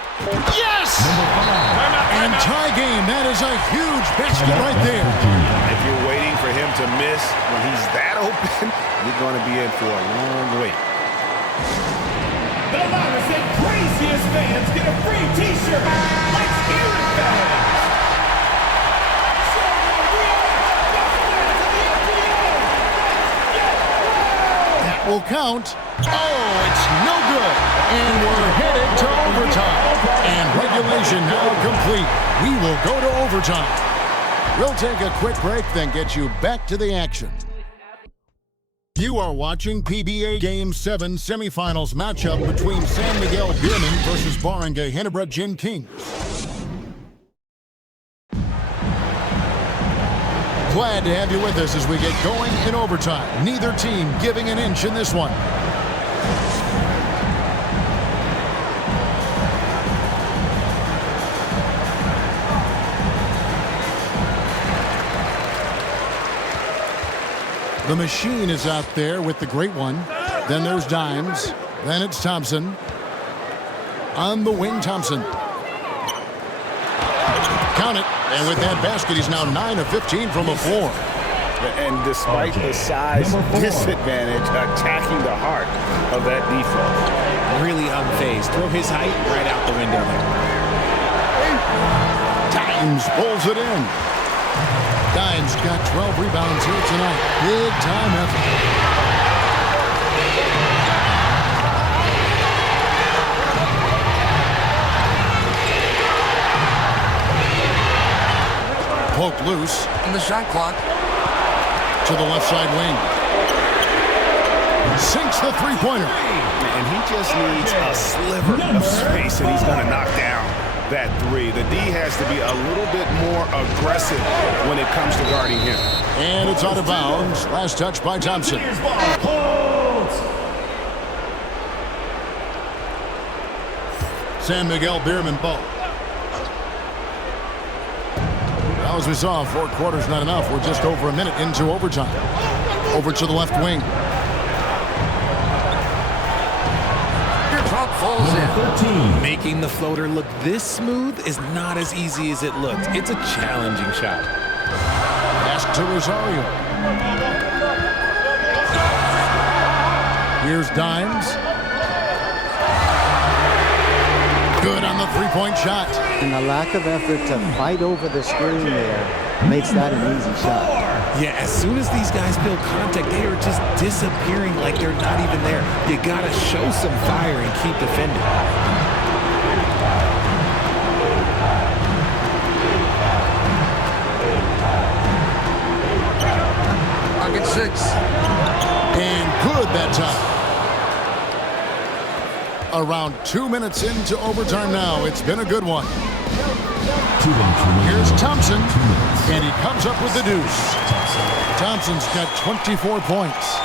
Yes! And tie game. That is a huge basket right there. If you're waiting for him to miss when he's that open, you're going to be in for a long wait. The loudest and craziest fans get a free t-shirt. Let's hear it, fans! That will count. Oh, it's no good. And we're headed to overtime. And regulation now complete. We will go to overtime. We'll take a quick break, then get you back to the action. You are watching PBA Game 7 semifinals matchup between San Miguel BEERMEN versus Barangay Ginebra Kings. Glad to have you with us as we get going in overtime. Neither team giving an inch in this one. The machine is out there with the great one. Then there's Dimes. Then it's Thompson. On the wing, Thompson. Count it. And with that basket, he's now 9 of 15 from the floor. And despite the size disadvantage, attacking the heart of that defense. Really unfazed. Throw his height right out the window there. Dimes pulls it in. Dimes got 12 rebounds here tonight. Big time effort. Poked loose. In the shot clock. To the left side wing. Sinks the three-pointer. And he just needs a sliver of space, and he's going to knock down that three. The D has to be a little bit more aggressive when it comes to guarding him. And it's out of bounds. Last touch by Thompson. San Miguel BEERMEN ball. Well, as we saw, 4 quarters not enough. We're just over a minute into overtime. Over to the left wing. Falls in. 13. Making the floater look this smooth is not as easy as it looks. It's a challenging shot. Pass to Rosario. Here's Dimes. Good on the three-point shot. And the lack of effort to fight over the screen there makes that an easy shot. Yeah, as soon as these guys feel contact, they are just disappearing like they're not even there. You gotta show some fire and keep defending. Pocket 6. And good that time. Around 2 minutes into overtime now. It's been a good one. Here's Thompson, and he comes up with the deuce. Thompson's got 24 points.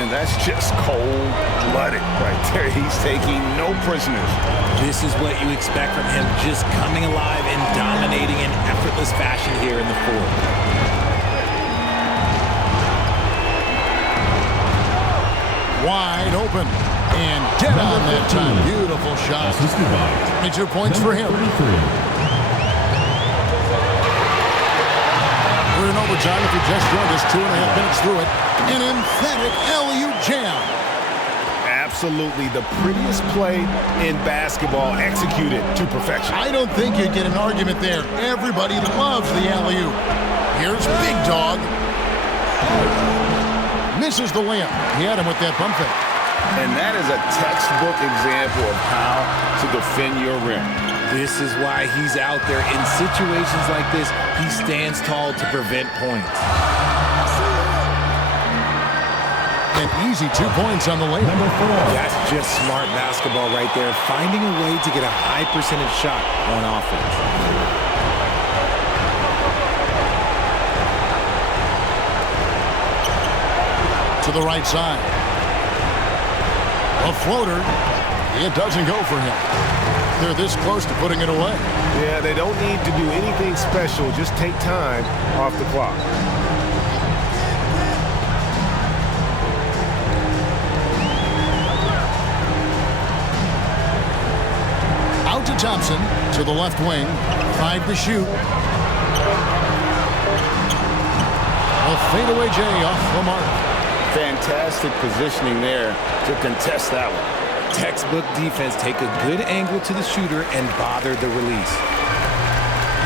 And that's just cold-blooded right there. He's taking no prisoners. This is what you expect from him, just coming alive and dominating in effortless fashion here in the fourth. Wide open. And dead on that time. Beautiful shot. 22 points for him. We're in overtime. If you just joined us, 2.5 minutes through it. An emphatic LU jam. absolutely the prettiest play in basketball, executed to perfection. I don't think you get an argument there. Everybody loves the alley-oop. Here's Big Dog. Misses the layup. He had him with that pump fake. And that is a textbook example of how to defend your rim. This is why he's out there. In situations like this, he stands tall to prevent points. An easy 2 points on the layup. Number 4. That's just smart basketball right there. Finding a way to get a high percentage shot on offense. To the right side. A floater. It doesn't go for him. They're this close to putting it away. Yeah, they don't need to do anything special. Just take time off the clock. Out to Thompson, to the left wing. 5 to shoot. A fadeaway J off the mark. Fantastic positioning there to contest that one. Textbook defense. Take a good angle to the shooter and bother the release.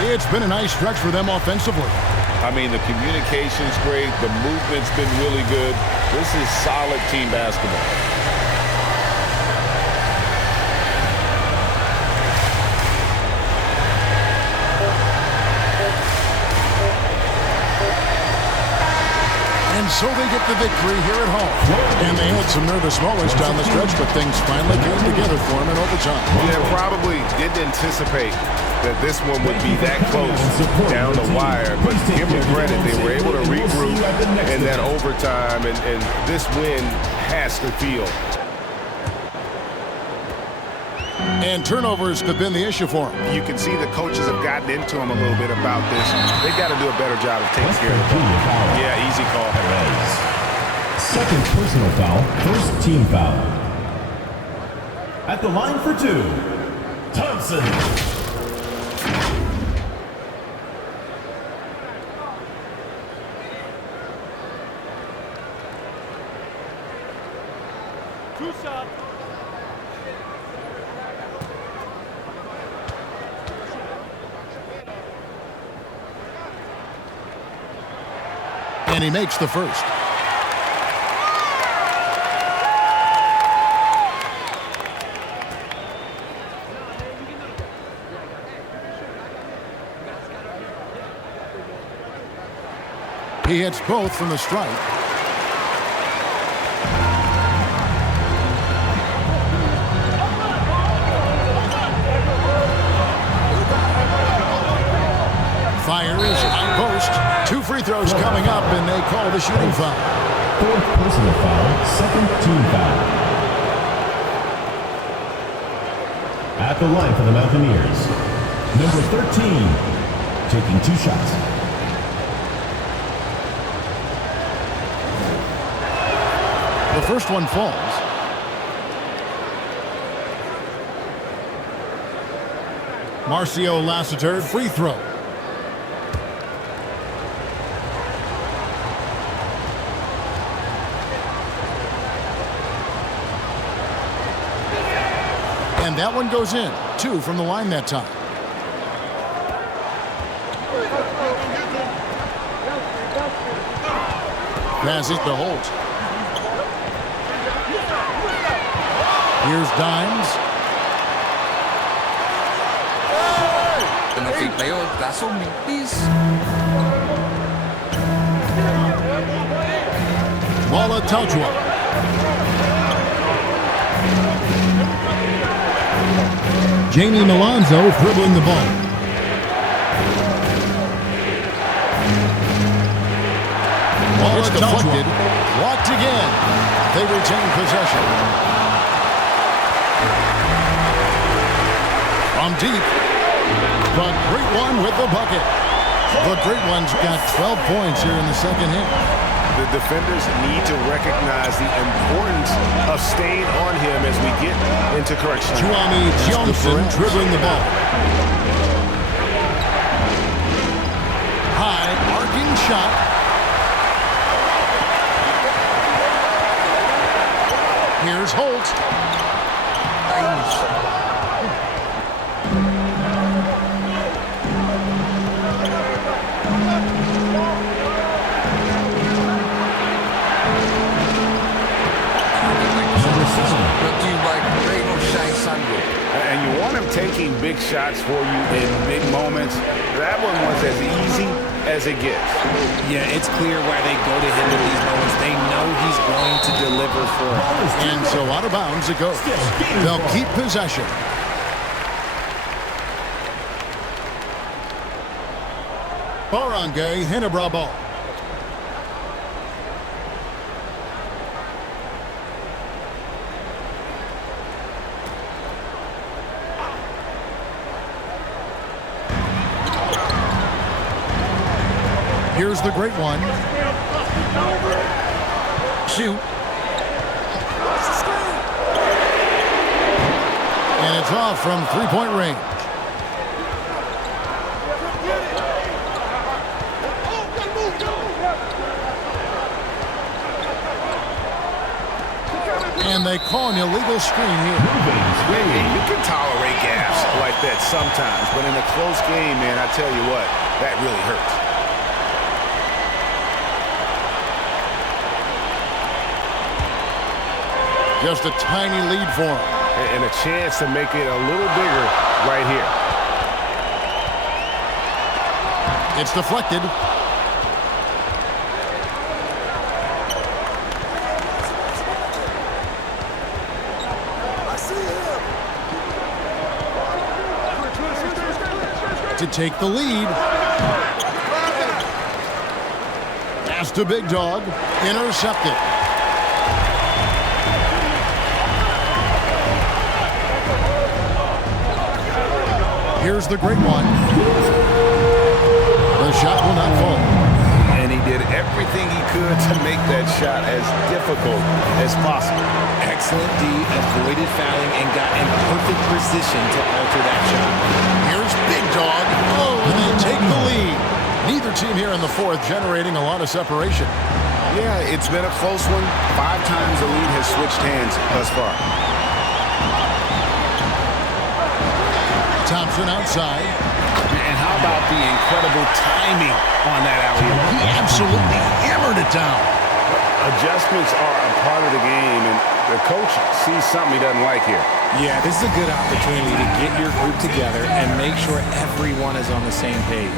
It's been a nice stretch for them offensively. I mean, the communication's great. The movement's been really good. This is solid team basketball. And so they get the victory here at home. And they had some nervous moments down the stretch, but things finally came together for them in overtime. Yeah, probably didn't anticipate that this one would be that close down the wire. But give them credit. They were able to regroup in that overtime, and this win has to feel. And turnovers have been the issue for him. You can see the coaches have gotten into him a little bit about this. They've got to do a better job of taking care of the ball. Yeah, easy call. Second personal foul, first team foul. At the line for 2, Thompson. And he makes the first. He hits both from the stripe. Fires, high post. 2 free throws coming up, and they call the shooting foul. Fourth personal foul, second team foul. At the line for the Mountaineers, number 13, taking 2 shots. The first one falls. Marcio Lassiter, free throw. And that one goes in. 2 from the line that time. Passes to Holt. Here's Dimes. Walla Tautwa. Jamie Milonzo dribbling the ball. Ball is deflected. Walked again. They retain possession. From deep. The Great One with the bucket. The Great One's got 12 points here in the second half. The defenders need to recognize the importance of staying on him as we get into correction. Juami Johnson dribbling the ball. High, arcing shot. Here's Holt. And you want him taking big shots for you in big moments. That one was as easy as it gets. Yeah, it's clear why they go to him in these moments. They know he's going to deliver for them. And so out of bounds it goes. They'll keep possession. Barangay, Ginebra ball. Here's the great one. Shoot. And it's off from three-point range. And they call an illegal screen here. You can tolerate gaps like that sometimes, but in a close game, man, I tell you what, that really hurts. Just a tiny lead for him. And a chance to make it a little bigger right here. It's deflected. I see him. To take the lead. Pass to Big Dog. Intercepted. Here's the great one. The shot will not fall. And he did everything he could to make that shot as difficult as possible. Excellent D, avoided fouling, and got in perfect position to alter that shot. Here's Big Dog. Oh, and they take the lead. Neither team here in the fourth generating a lot of separation. Yeah, it's been a close one. 5 times the lead has switched hands thus far. Thompson outside. And how about the incredible timing on that alley-oop? He absolutely hammered it down. Adjustments are a part of the game, and the coach sees something he doesn't like here. Yeah, this is a good opportunity to get your group together and make sure everyone is on the same page.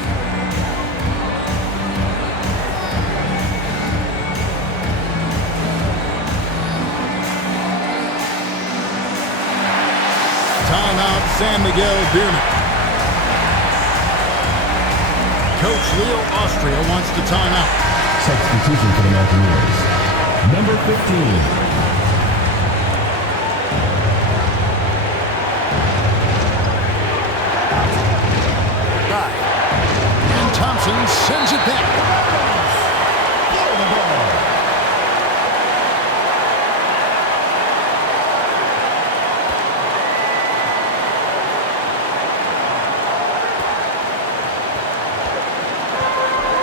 Timeout, San Miguel BEERMEN. Coach Leo Austria wants to time out. Substitution for the Mountaineers. Number 15. And Thompson sends it back.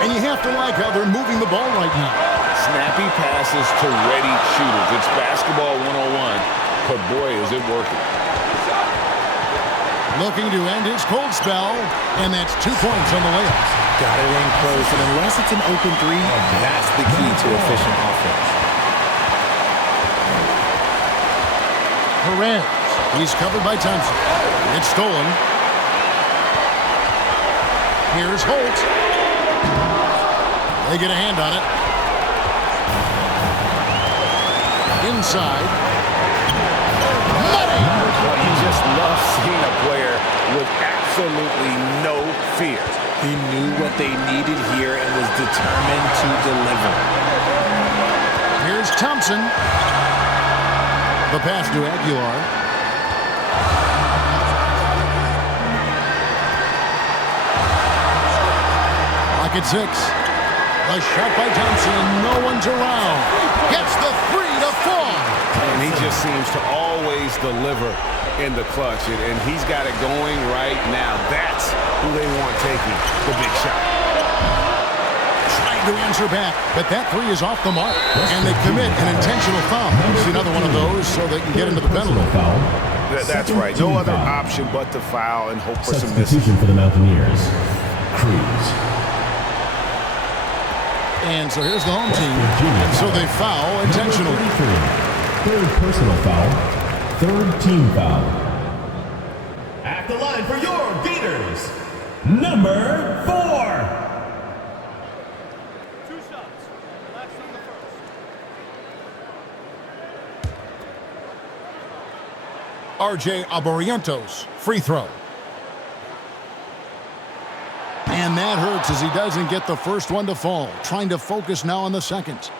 And you have to like how they're moving the ball right now. Snappy passes to ready shooters. It's basketball 101, but boy, is it working. Looking to end his cold spell, and that's 2 points on the layup. Got it in close, and unless it's an open three, that's the key to efficient offense. Perez, he's covered by Thompson. It's stolen. Here's Holt. They get a hand on it. Inside. Money! Well, you just love seeing a player with absolutely no fear. He knew what they needed here and was determined to deliver. Here's Thompson. The pass to Aguilar. Lock at 6. A shot by Thompson, and no one's around. Gets the 3 to fall. And he just seems to always deliver in the clutch, and he's got it going right now. That's who they want taking the big shot. Trying trying to answer back, but that three is off the mark, and they commit an intentional foul. See another one of those so they can get into the penalty. That's right. No other option but to foul and hope for some misses. Substitution for the Mountaineers. Cruz. And so here's the home team. And so they foul intentionally. Third personal foul. Third team foul. At the line for your beaters, number 4. 2 shots. Relax on the first. RJ Aborientos, free throw. And that hurts as he doesn't get the first one to fall. Trying to focus now on the second.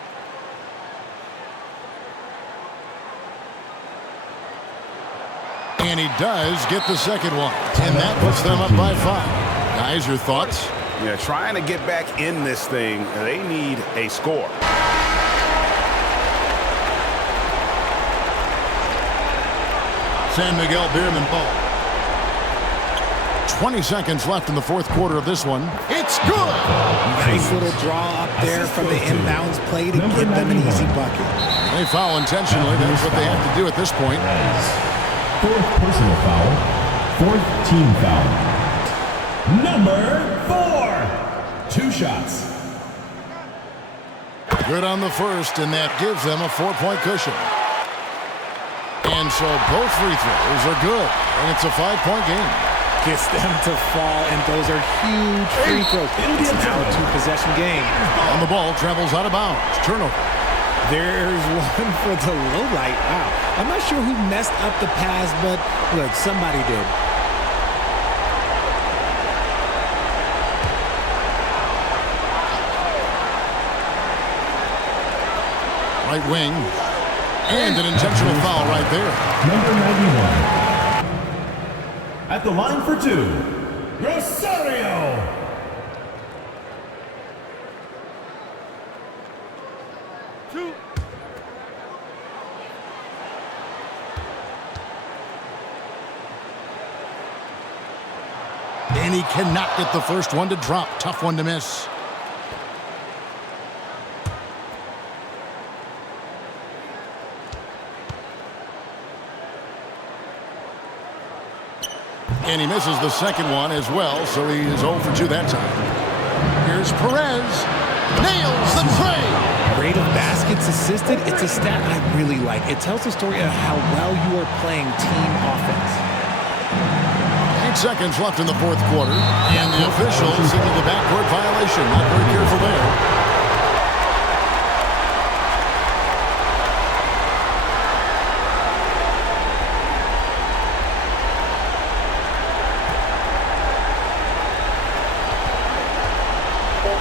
And he does get the second one. And that puts them up by 5. Guys, your thoughts? Yeah, trying to get back in this thing, they need a score. San Miguel BEERMEN ball. 20 seconds left in the fourth quarter of this one. It's good! Nice little draw up there from the inbounds play to get them an easy bucket. They foul intentionally. That's what they have to do at this point. Fourth personal foul. Fourth team foul. Number 4. 2 shots. Good on the first, and that gives them a 4-point cushion. And so both free throws are good, and it's a 5-point game. Gets them to fall, and those are huge free throws. It's now a 2-possession game. On the ball, travels out of bounds. Turnover. There's one for the low light. Wow. I'm not sure who messed up the pass, but look, somebody did. Right wing. And an intentional foul right there. Number 91. At the line for 2, Rosario. And he cannot get the first one to drop. Tough one to miss. And he misses the second one as well, so he is 0 for 2 that time. Here's Perez. Nails the tray. Rate of baskets assisted, it's a stat I really like. It tells the story of how well you are playing team offense. 8 seconds left in the fourth quarter, and the officials signal the backcourt violation. Not very careful there.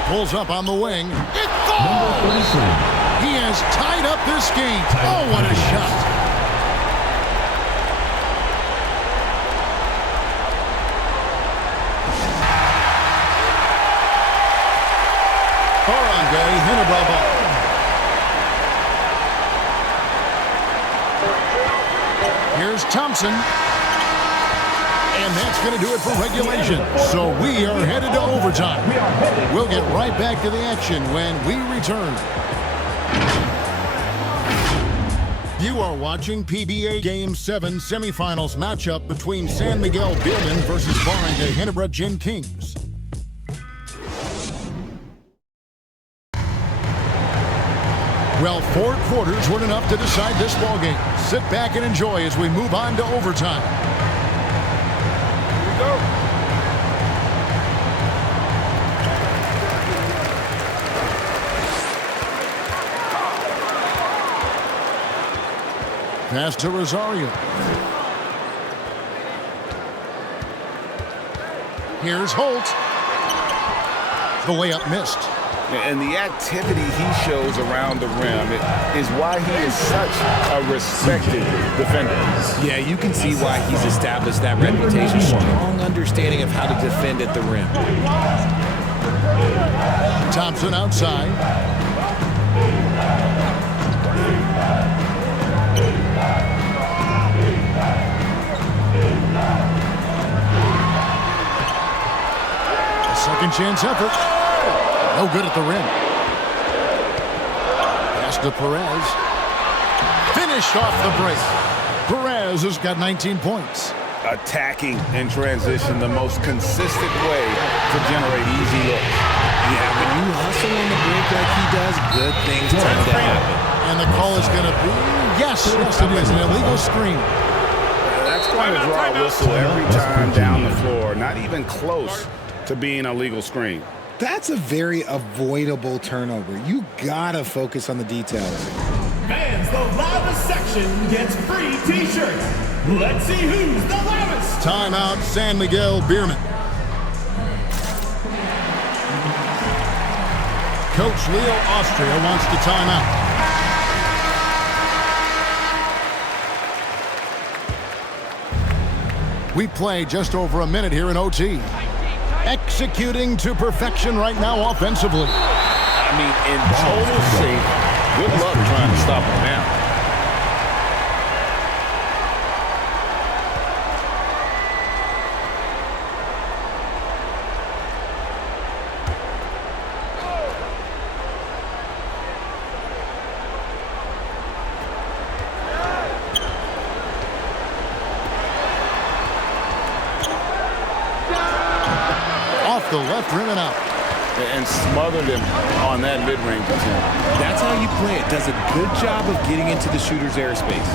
Pulls up on the wing. It falls! He has tied up this game. Oh, what a shot. Barangay, Ginebra ball. Here's Thompson. And that's going to do it for regulation. So we are headed to overtime. We'll get right back to the action when we return. You are watching PBA Game 7 semifinals matchup between San Miguel BEERMEN versus Barangay Ginebra Kings. Well, 4 quarters weren't enough to decide this ballgame. Sit back and enjoy as we move on to overtime. Pass to Rosario. Here's Holt. The layup missed. And the activity he shows around the rim is why he is such a respected defender. Yeah, you can see why he's established that reputation. Strong understanding of how to defend at the rim. Thompson outside. A second chance effort. No good at the rim. to Perez. Finished off the break. Perez has got 19 points. Attacking in transition, the most consistent way to generate easy looks. Yeah, when you hustle on the break like he does, good things tend to happen. And the call is going to be, yes, it is an illegal screen. That's going to draw a whistle every time down the floor. Not even close to being a legal screen. That's a very avoidable turnover. You gotta focus on the details. Fans, the loudest section gets free t-shirts. Let's see who's the loudest. Timeout, San Miguel BEERMEN. Coach Leo Austria wants to time out. We play just over a minute here in OT. Executing to perfection right now offensively. I mean, in total sync. Good luck trying to stop him now. The left rim and out. And smothered him on that mid-range attempt. That's how you play it. Does a good job of getting into the shooter's airspace.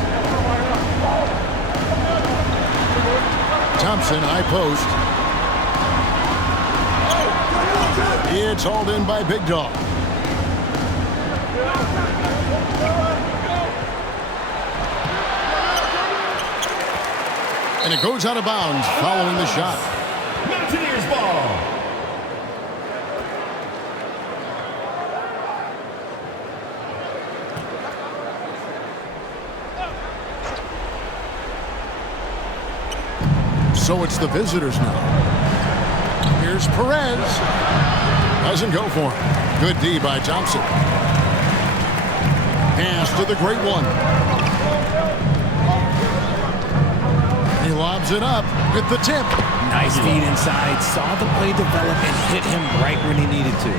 Thompson, high post. It's hauled in by Big Dog. And it goes out of bounds following the shot. Mountaineers ball. So it's the visitors now. Here's Perez. Doesn't go for him. Good D by Thompson. Pass to the great one. He lobs it up with the tip. Nice feed inside. Saw the play develop and hit him right when he needed to.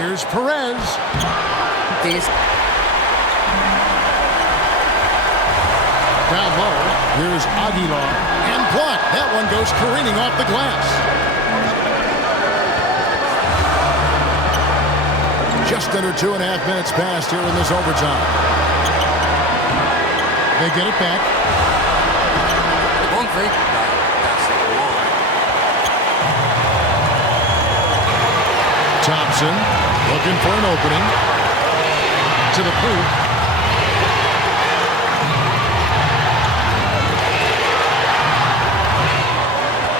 Here's Perez. Down low, here's Aguilar, and blocked. That one goes careening off the glass. Just under 2.5 minutes passed here in this overtime. They get it back. Thompson looking for an opening. To the poop.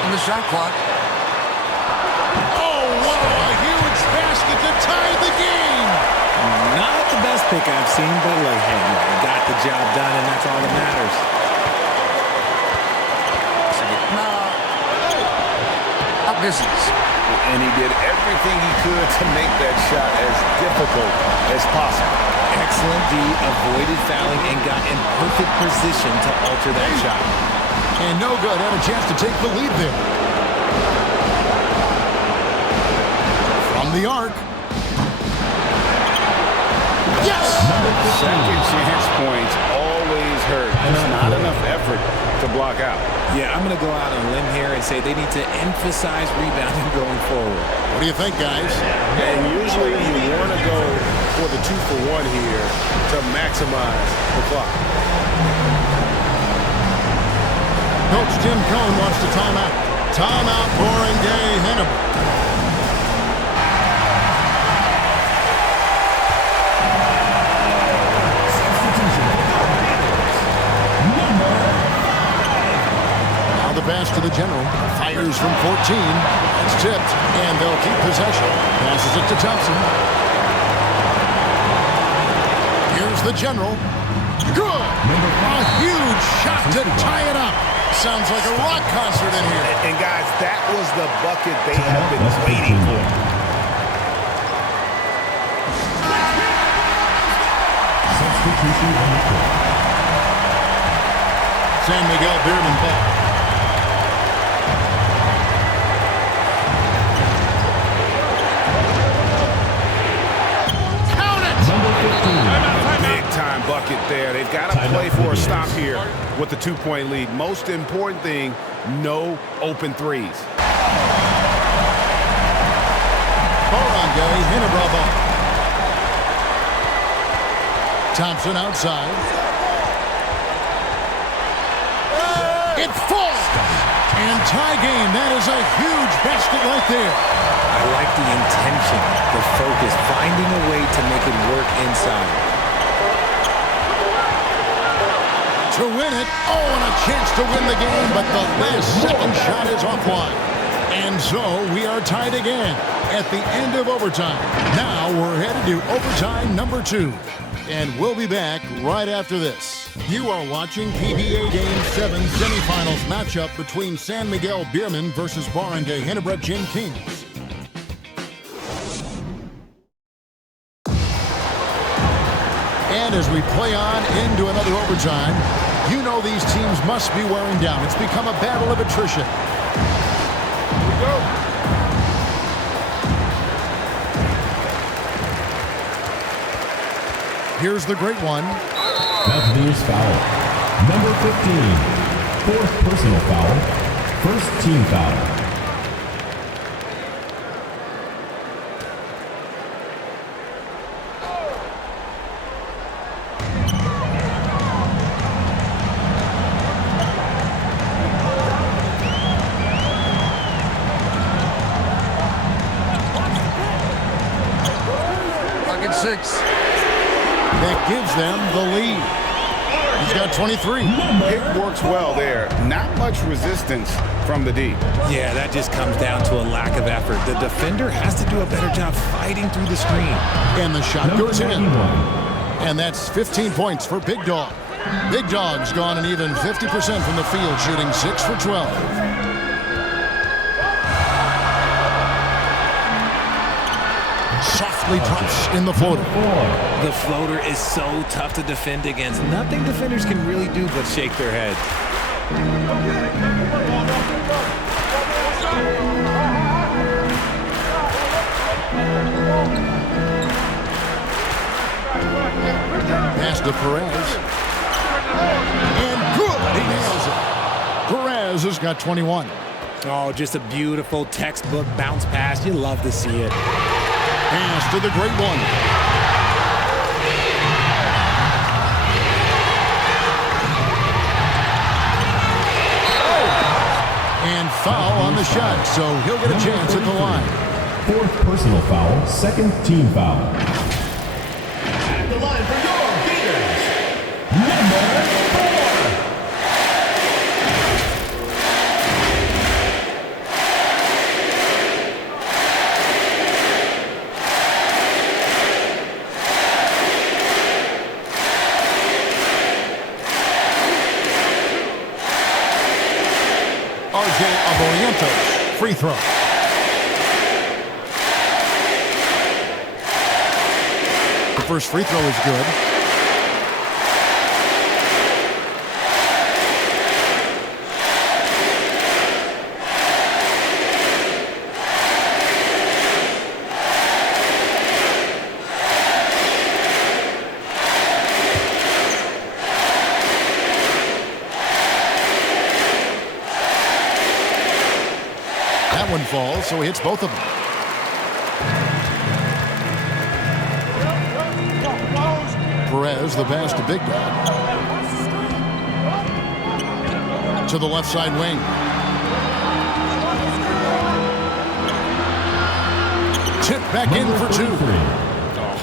The shot clock. Oh, what a huge basket to tie the game. Not the best pick I've seen, but like, hey, you got the job done, and that's all that matters. Not business. And he did everything he could to make that shot as difficult as possible. Excellent D, avoided fouling, and got in perfect position to alter that shot. And no good. Had a chance to take the lead there. From the arc. Yes! Second chance points always hurt. There's not enough effort to block out. Yeah, I'm going to go out on a limb here and say they need to emphasize rebounding going forward. What do you think, guys? And usually you want to go for the 2-for-1 here to maximize the clock. Coach Tim Cohn wants to time out. Timeout, Barangay, Ginebra. Now the pass to the general. Fires from 14. It's tipped, and they'll keep possession. Passes it to Thompson. Here's the general. Good! A huge shot to tie it up. Sounds like a rock concert in here. And guys, that was the bucket they have been waiting for. Substitution on the court. San Miguel BEERMEN back. They've got to play for a stop here with the 2-point lead. Most important thing, no open threes. Barangay, Ginebra ball. Thompson outside. It falls. And tie game. That is a huge basket right there. I like the intention, the focus, finding a way to make it work inside. To win it. Oh, and a chance to win the game, but the last second shot is offline. And so we are tied again at the end of overtime. Now we're headed to overtime number 2. And we'll be back right after this. You are watching PBA Game 7 semifinals matchup between San Miguel BEERMEN versus Barangay Ginebra Kings. And as we play on into another overtime, you know these teams must be wearing down. It's become a battle of attrition. Here we go. Here's the great one. Bethany's foul. Number 15. 4th personal foul. 1st team foul. Bucket 6. That gives them the lead. He's got 23. It works well there. Not much resistance from the D. Yeah, that just comes down to a lack of effort. The defender has to do a better job fighting through the screen. And the shot goes in. And that's 15 points for Big Dog. Big Dog's gone an even 50% from the field, shooting 6 for 12. Softly drops in the floater. The floater is so tough to defend against. Nothing defenders can really do but shake their heads. Pass to Perez. And good. He nails it. Perez has got 21. Oh, just a beautiful textbook bounce pass. You love to see it. Pass to the great one. And foul on the shot, so he'll get a chance at the line. 4th personal foul, 2nd team foul. At the line for your Gators, number 4. Free throw. The first free throw is good. One falls, so he hits both of them. Perez, the pass to Big Dog. To the left side wing. Tip back in for 2.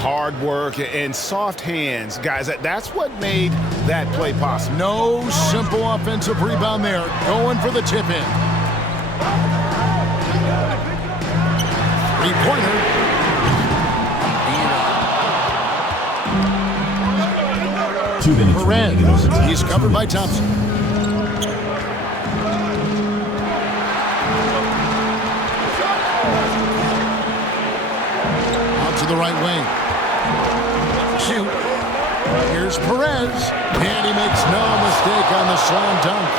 Hard work and soft hands. Guys, that's what made that play possible. No simple offensive rebound there. Going for the tip in. Three-pointer. Perez. He's covered by Thompson. Out to the right wing. Shoot. Here's Perez. And he makes no mistake on the slam dunk.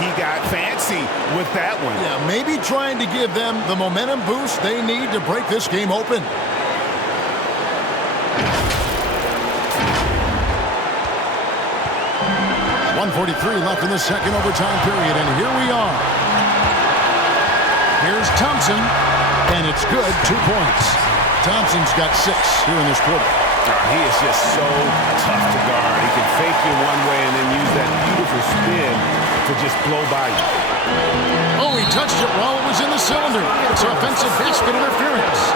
He got fancy with that one. Yeah, maybe trying to give them the momentum boost they need to break this game open. 1:43 left in the second overtime period, and here we are. Here's Thompson, and it's good, 2 points. Thompson's got 6 here in this quarter. He is just so tough to guard. He can fake you one way and then use that beautiful spin to just blow by you. Oh, he touched it while it was in the cylinder. It's offensive basket interference.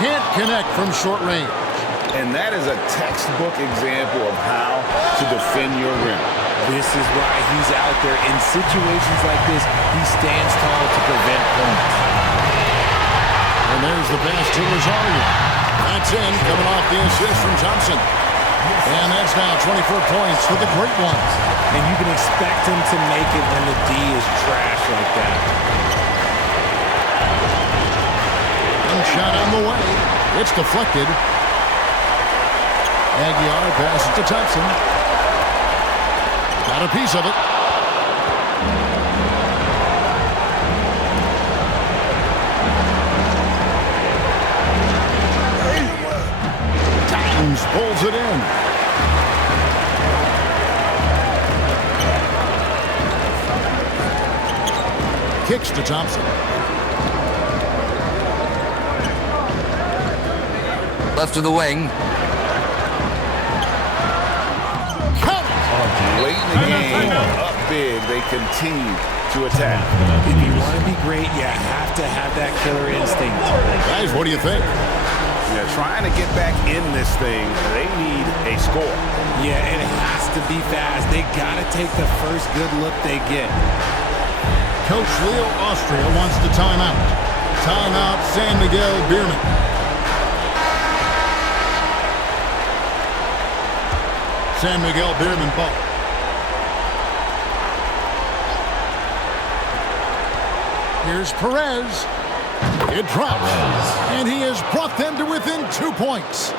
Can't connect from short range. And that is a textbook example of how to defend your rim. This is why he's out there. In situations like this, he stands tall to prevent points. And there's the pass to Rosario. That's in, coming off the assist from Thompson. And that's now 24 points for the great one. And you can expect him to make it when the D is trash like that. One shot on the way. It's deflected. Aguiar passes to Thompson. Got a piece of it. Titans pulls it in. Kicks to Thompson. Left to the wing. Late in the game, up big, they continue to attack. If you want to be great, you have to have that killer instinct. Guys, what do you think? Yeah, trying to get back in this thing, they need a score. Yeah, and it has to be fast. They got to take the first good look they get. Coach Leo Austria wants the timeout. Timeout, San Miguel BEERMEN. San Miguel BEERMEN ball. Here's Perez. It drops. And he has brought them to within 2 points.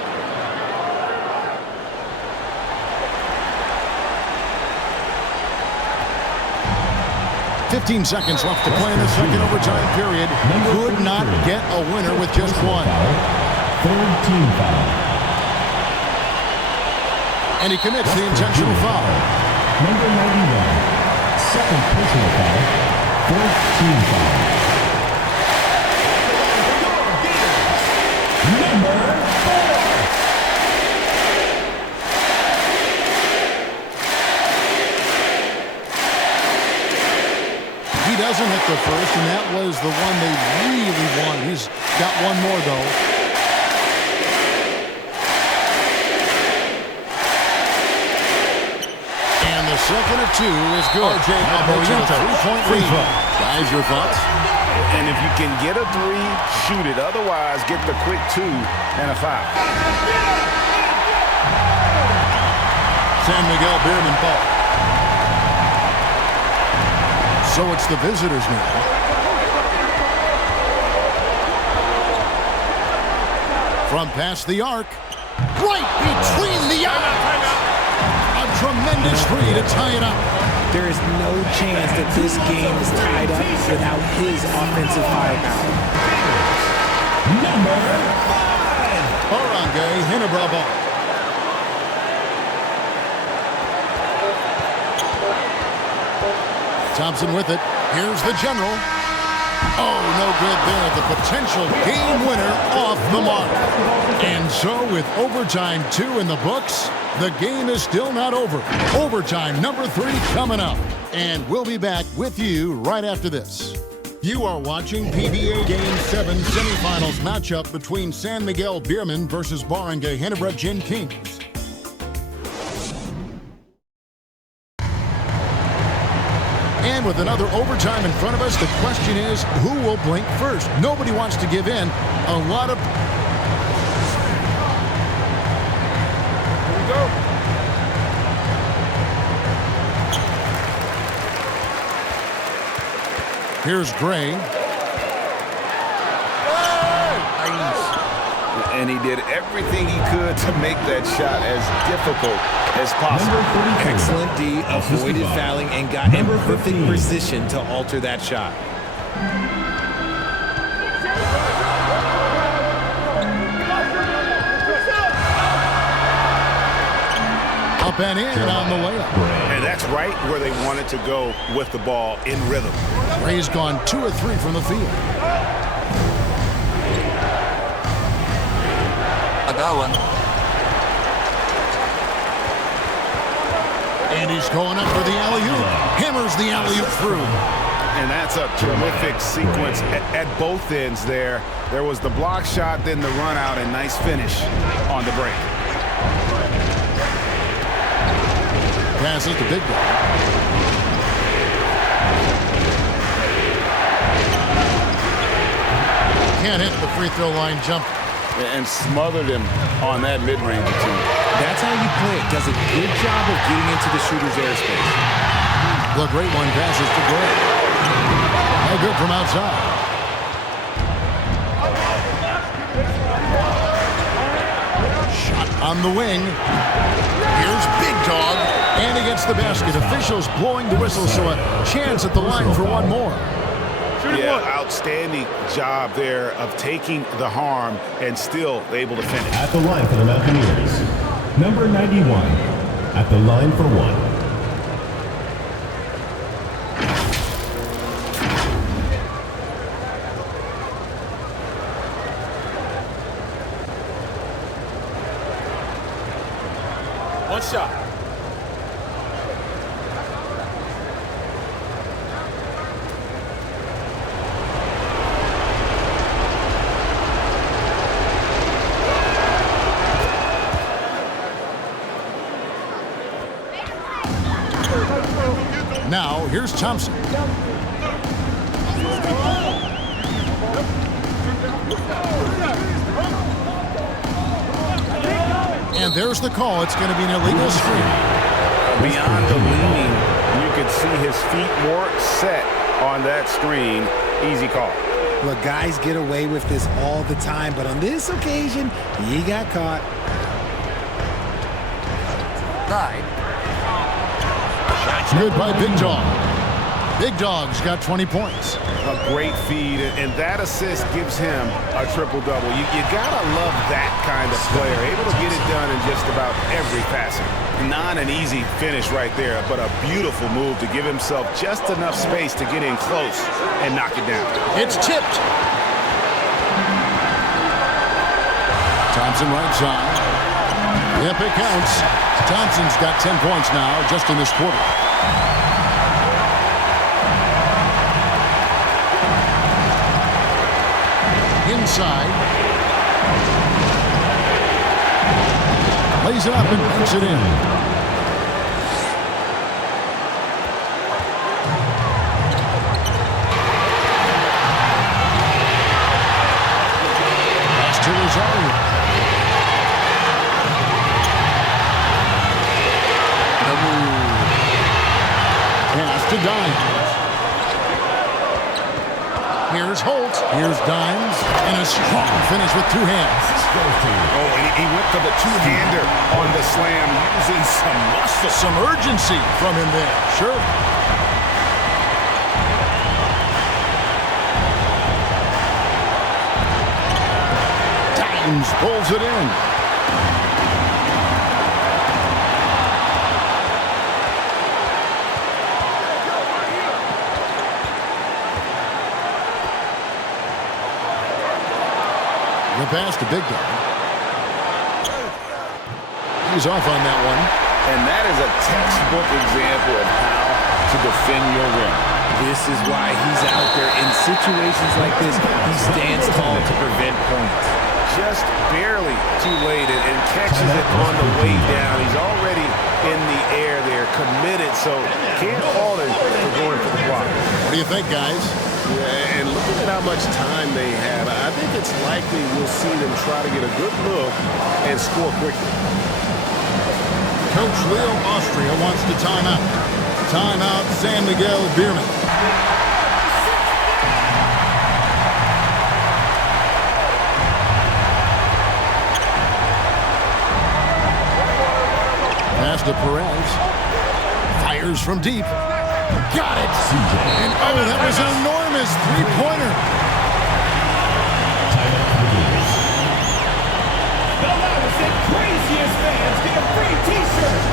"15 seconds left to play in the second overtime period. Could not get a winner with just one. Third team foul. And he commits the intentional foul. Number 91. Second personal foul. Fourth team foul. Number 4. He doesn't hit the first, and that was the one they really won. He's got one more, though. And the second of 2 is good. Now makes it a 3-point lead. Guys, your thoughts? And if you can get a 3, shoot it. Otherwise, get the quick 2 and a foul. San Miguel BEERMEN ball. So it's the visitors now. From past the arc. Right between the eyes. A tremendous 3 to tie it up. There is no chance that this game is tied up without his offensive firepower. Number 5. Barangay Ginebra ball. Thompson with it. Here's the general. Oh, no good there. The potential game winner off the mark. And so with overtime 2 in the books, the game is still not over. Overtime number 3 coming up. And we'll be back with you right after this. You are watching PBA Game 7 semifinals matchup between San Miguel BEERMEN versus Barangay Ginebra Kings. And with another overtime in front of us, the question is, who will blink first? Nobody wants to give in. A lot of... Here we go. Here's Gray. and he did everything he could to make that shot as difficult as possible. Excellent D, avoided fouling and got in perfect position to alter that shot. Up and in on the way up. And that's right where they wanted to go with the ball in rhythm. Ray's gone 2 or 3 from the field. I got one. And he's going up for the alley-oop. Hammers the alley-oop through. And that's a terrific sequence at both ends there. There was the block shot, then the run out, and nice finish on the break. Passes to Big Dog. Can't hit the free throw line jump. And smothered him on that mid-range attempt. That's how you play it. Does a good job of getting into the shooter's airspace. The great one passes to Gray. No good from outside. Shot on the wing. Here's Big Dog. And against the basket. Officials blowing the whistle, so a chance at the line for one more. Yeah, outstanding job there of taking the harm and still able to finish. At the line for the Mountaineers, number 91. At the line for 1. One shot. Now, here's Thompson. And there's the call. It's going to be an illegal screen. Beyond the leaning, you could see his feet more set on that screen. Easy call. Look, guys get away with this all the time, but on this occasion, he got caught. Tied. Good by Big Dog. Big Dog's got 20 points. A great feed, and that assist gives him a triple-double. You gotta love that kind of player, able to get it done in just about every facet. Not an easy finish right there, but a beautiful move to give himself just enough space to get in close and knock it down. It's tipped. Thompson right side. Yep, it counts. Thompson's got 10 points now just in this quarter. Inside. Lays it up and puts it in. Pass to Rosario. Pass to Dimes. Here's Holt. Here's Dimes. And a strong finish with 2 hands. Oh, and he went for the two-hander on the slam, using some muscle. Some urgency from him there. Sure. Dimes pulls it in. The pass to Big Dog. He's off on that one. And that is a textbook example of how to defend your rim. This is why he's out there in situations like this. He stands tall to prevent points. Just barely too late and catches it on the way down. He's already in the air there, committed, so can't fault him for going for the block. What do you think, guys? Yeah, and looking at how much time they have, I think it's likely we'll see them try to get a good look and score quickly. Coach Leo Austria wants the timeout. Timeout, San Miguel BEERMEN. Pass to Perez. Fires from deep. Got it. And oh, that was an enormous three-pointer. The loudest and craziest fans get a free t-shirt.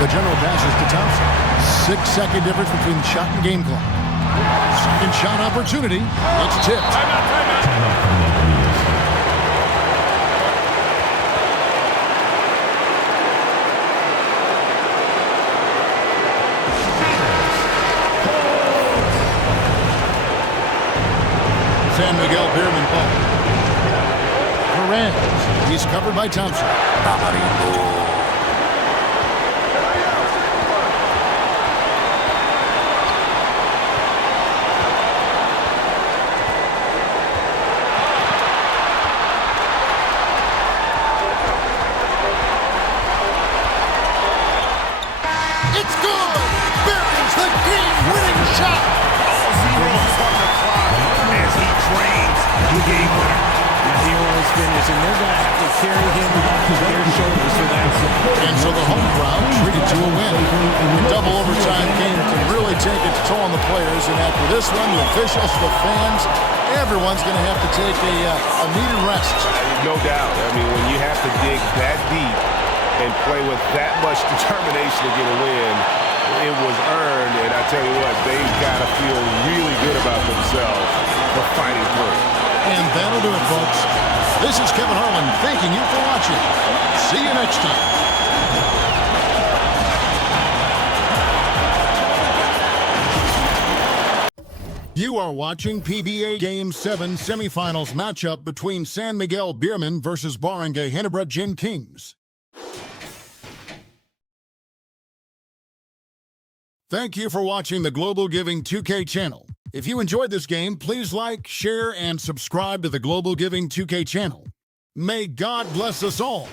The general passes to Thompson. 6-second difference between the shot and game clock. Second shot opportunity. It's tipped. San Miguel BEERMEN ball. Perez. He's covered by Thompson. It's good! BEERMEN's the game-winning shot! All zeros on the clock as he drains the game winner. The hero is finished, and they're going to have to carry him to their shoulders for that. And so the home crowd treated to a win. A double overtime game can really take its toll on the players, and after this one, the officials, the fans, everyone's going to have to take a needed rest. No doubt. I mean, when you have to dig that deep and play with that much determination to get a win, it was earned, and I tell you what, they've got to feel really good about themselves for fighting through. And that'll do it, folks. This is Kevin Harlan thanking you for watching. See you next time. You are watching PBA Game 7 semifinals matchup between San Miguel BEERMEN versus Barangay Ginebra Kings. Thank you for watching the Global Giving 2K channel. If you enjoyed this game, please like, share, and subscribe to the Global Giving 2K channel. May God bless us all.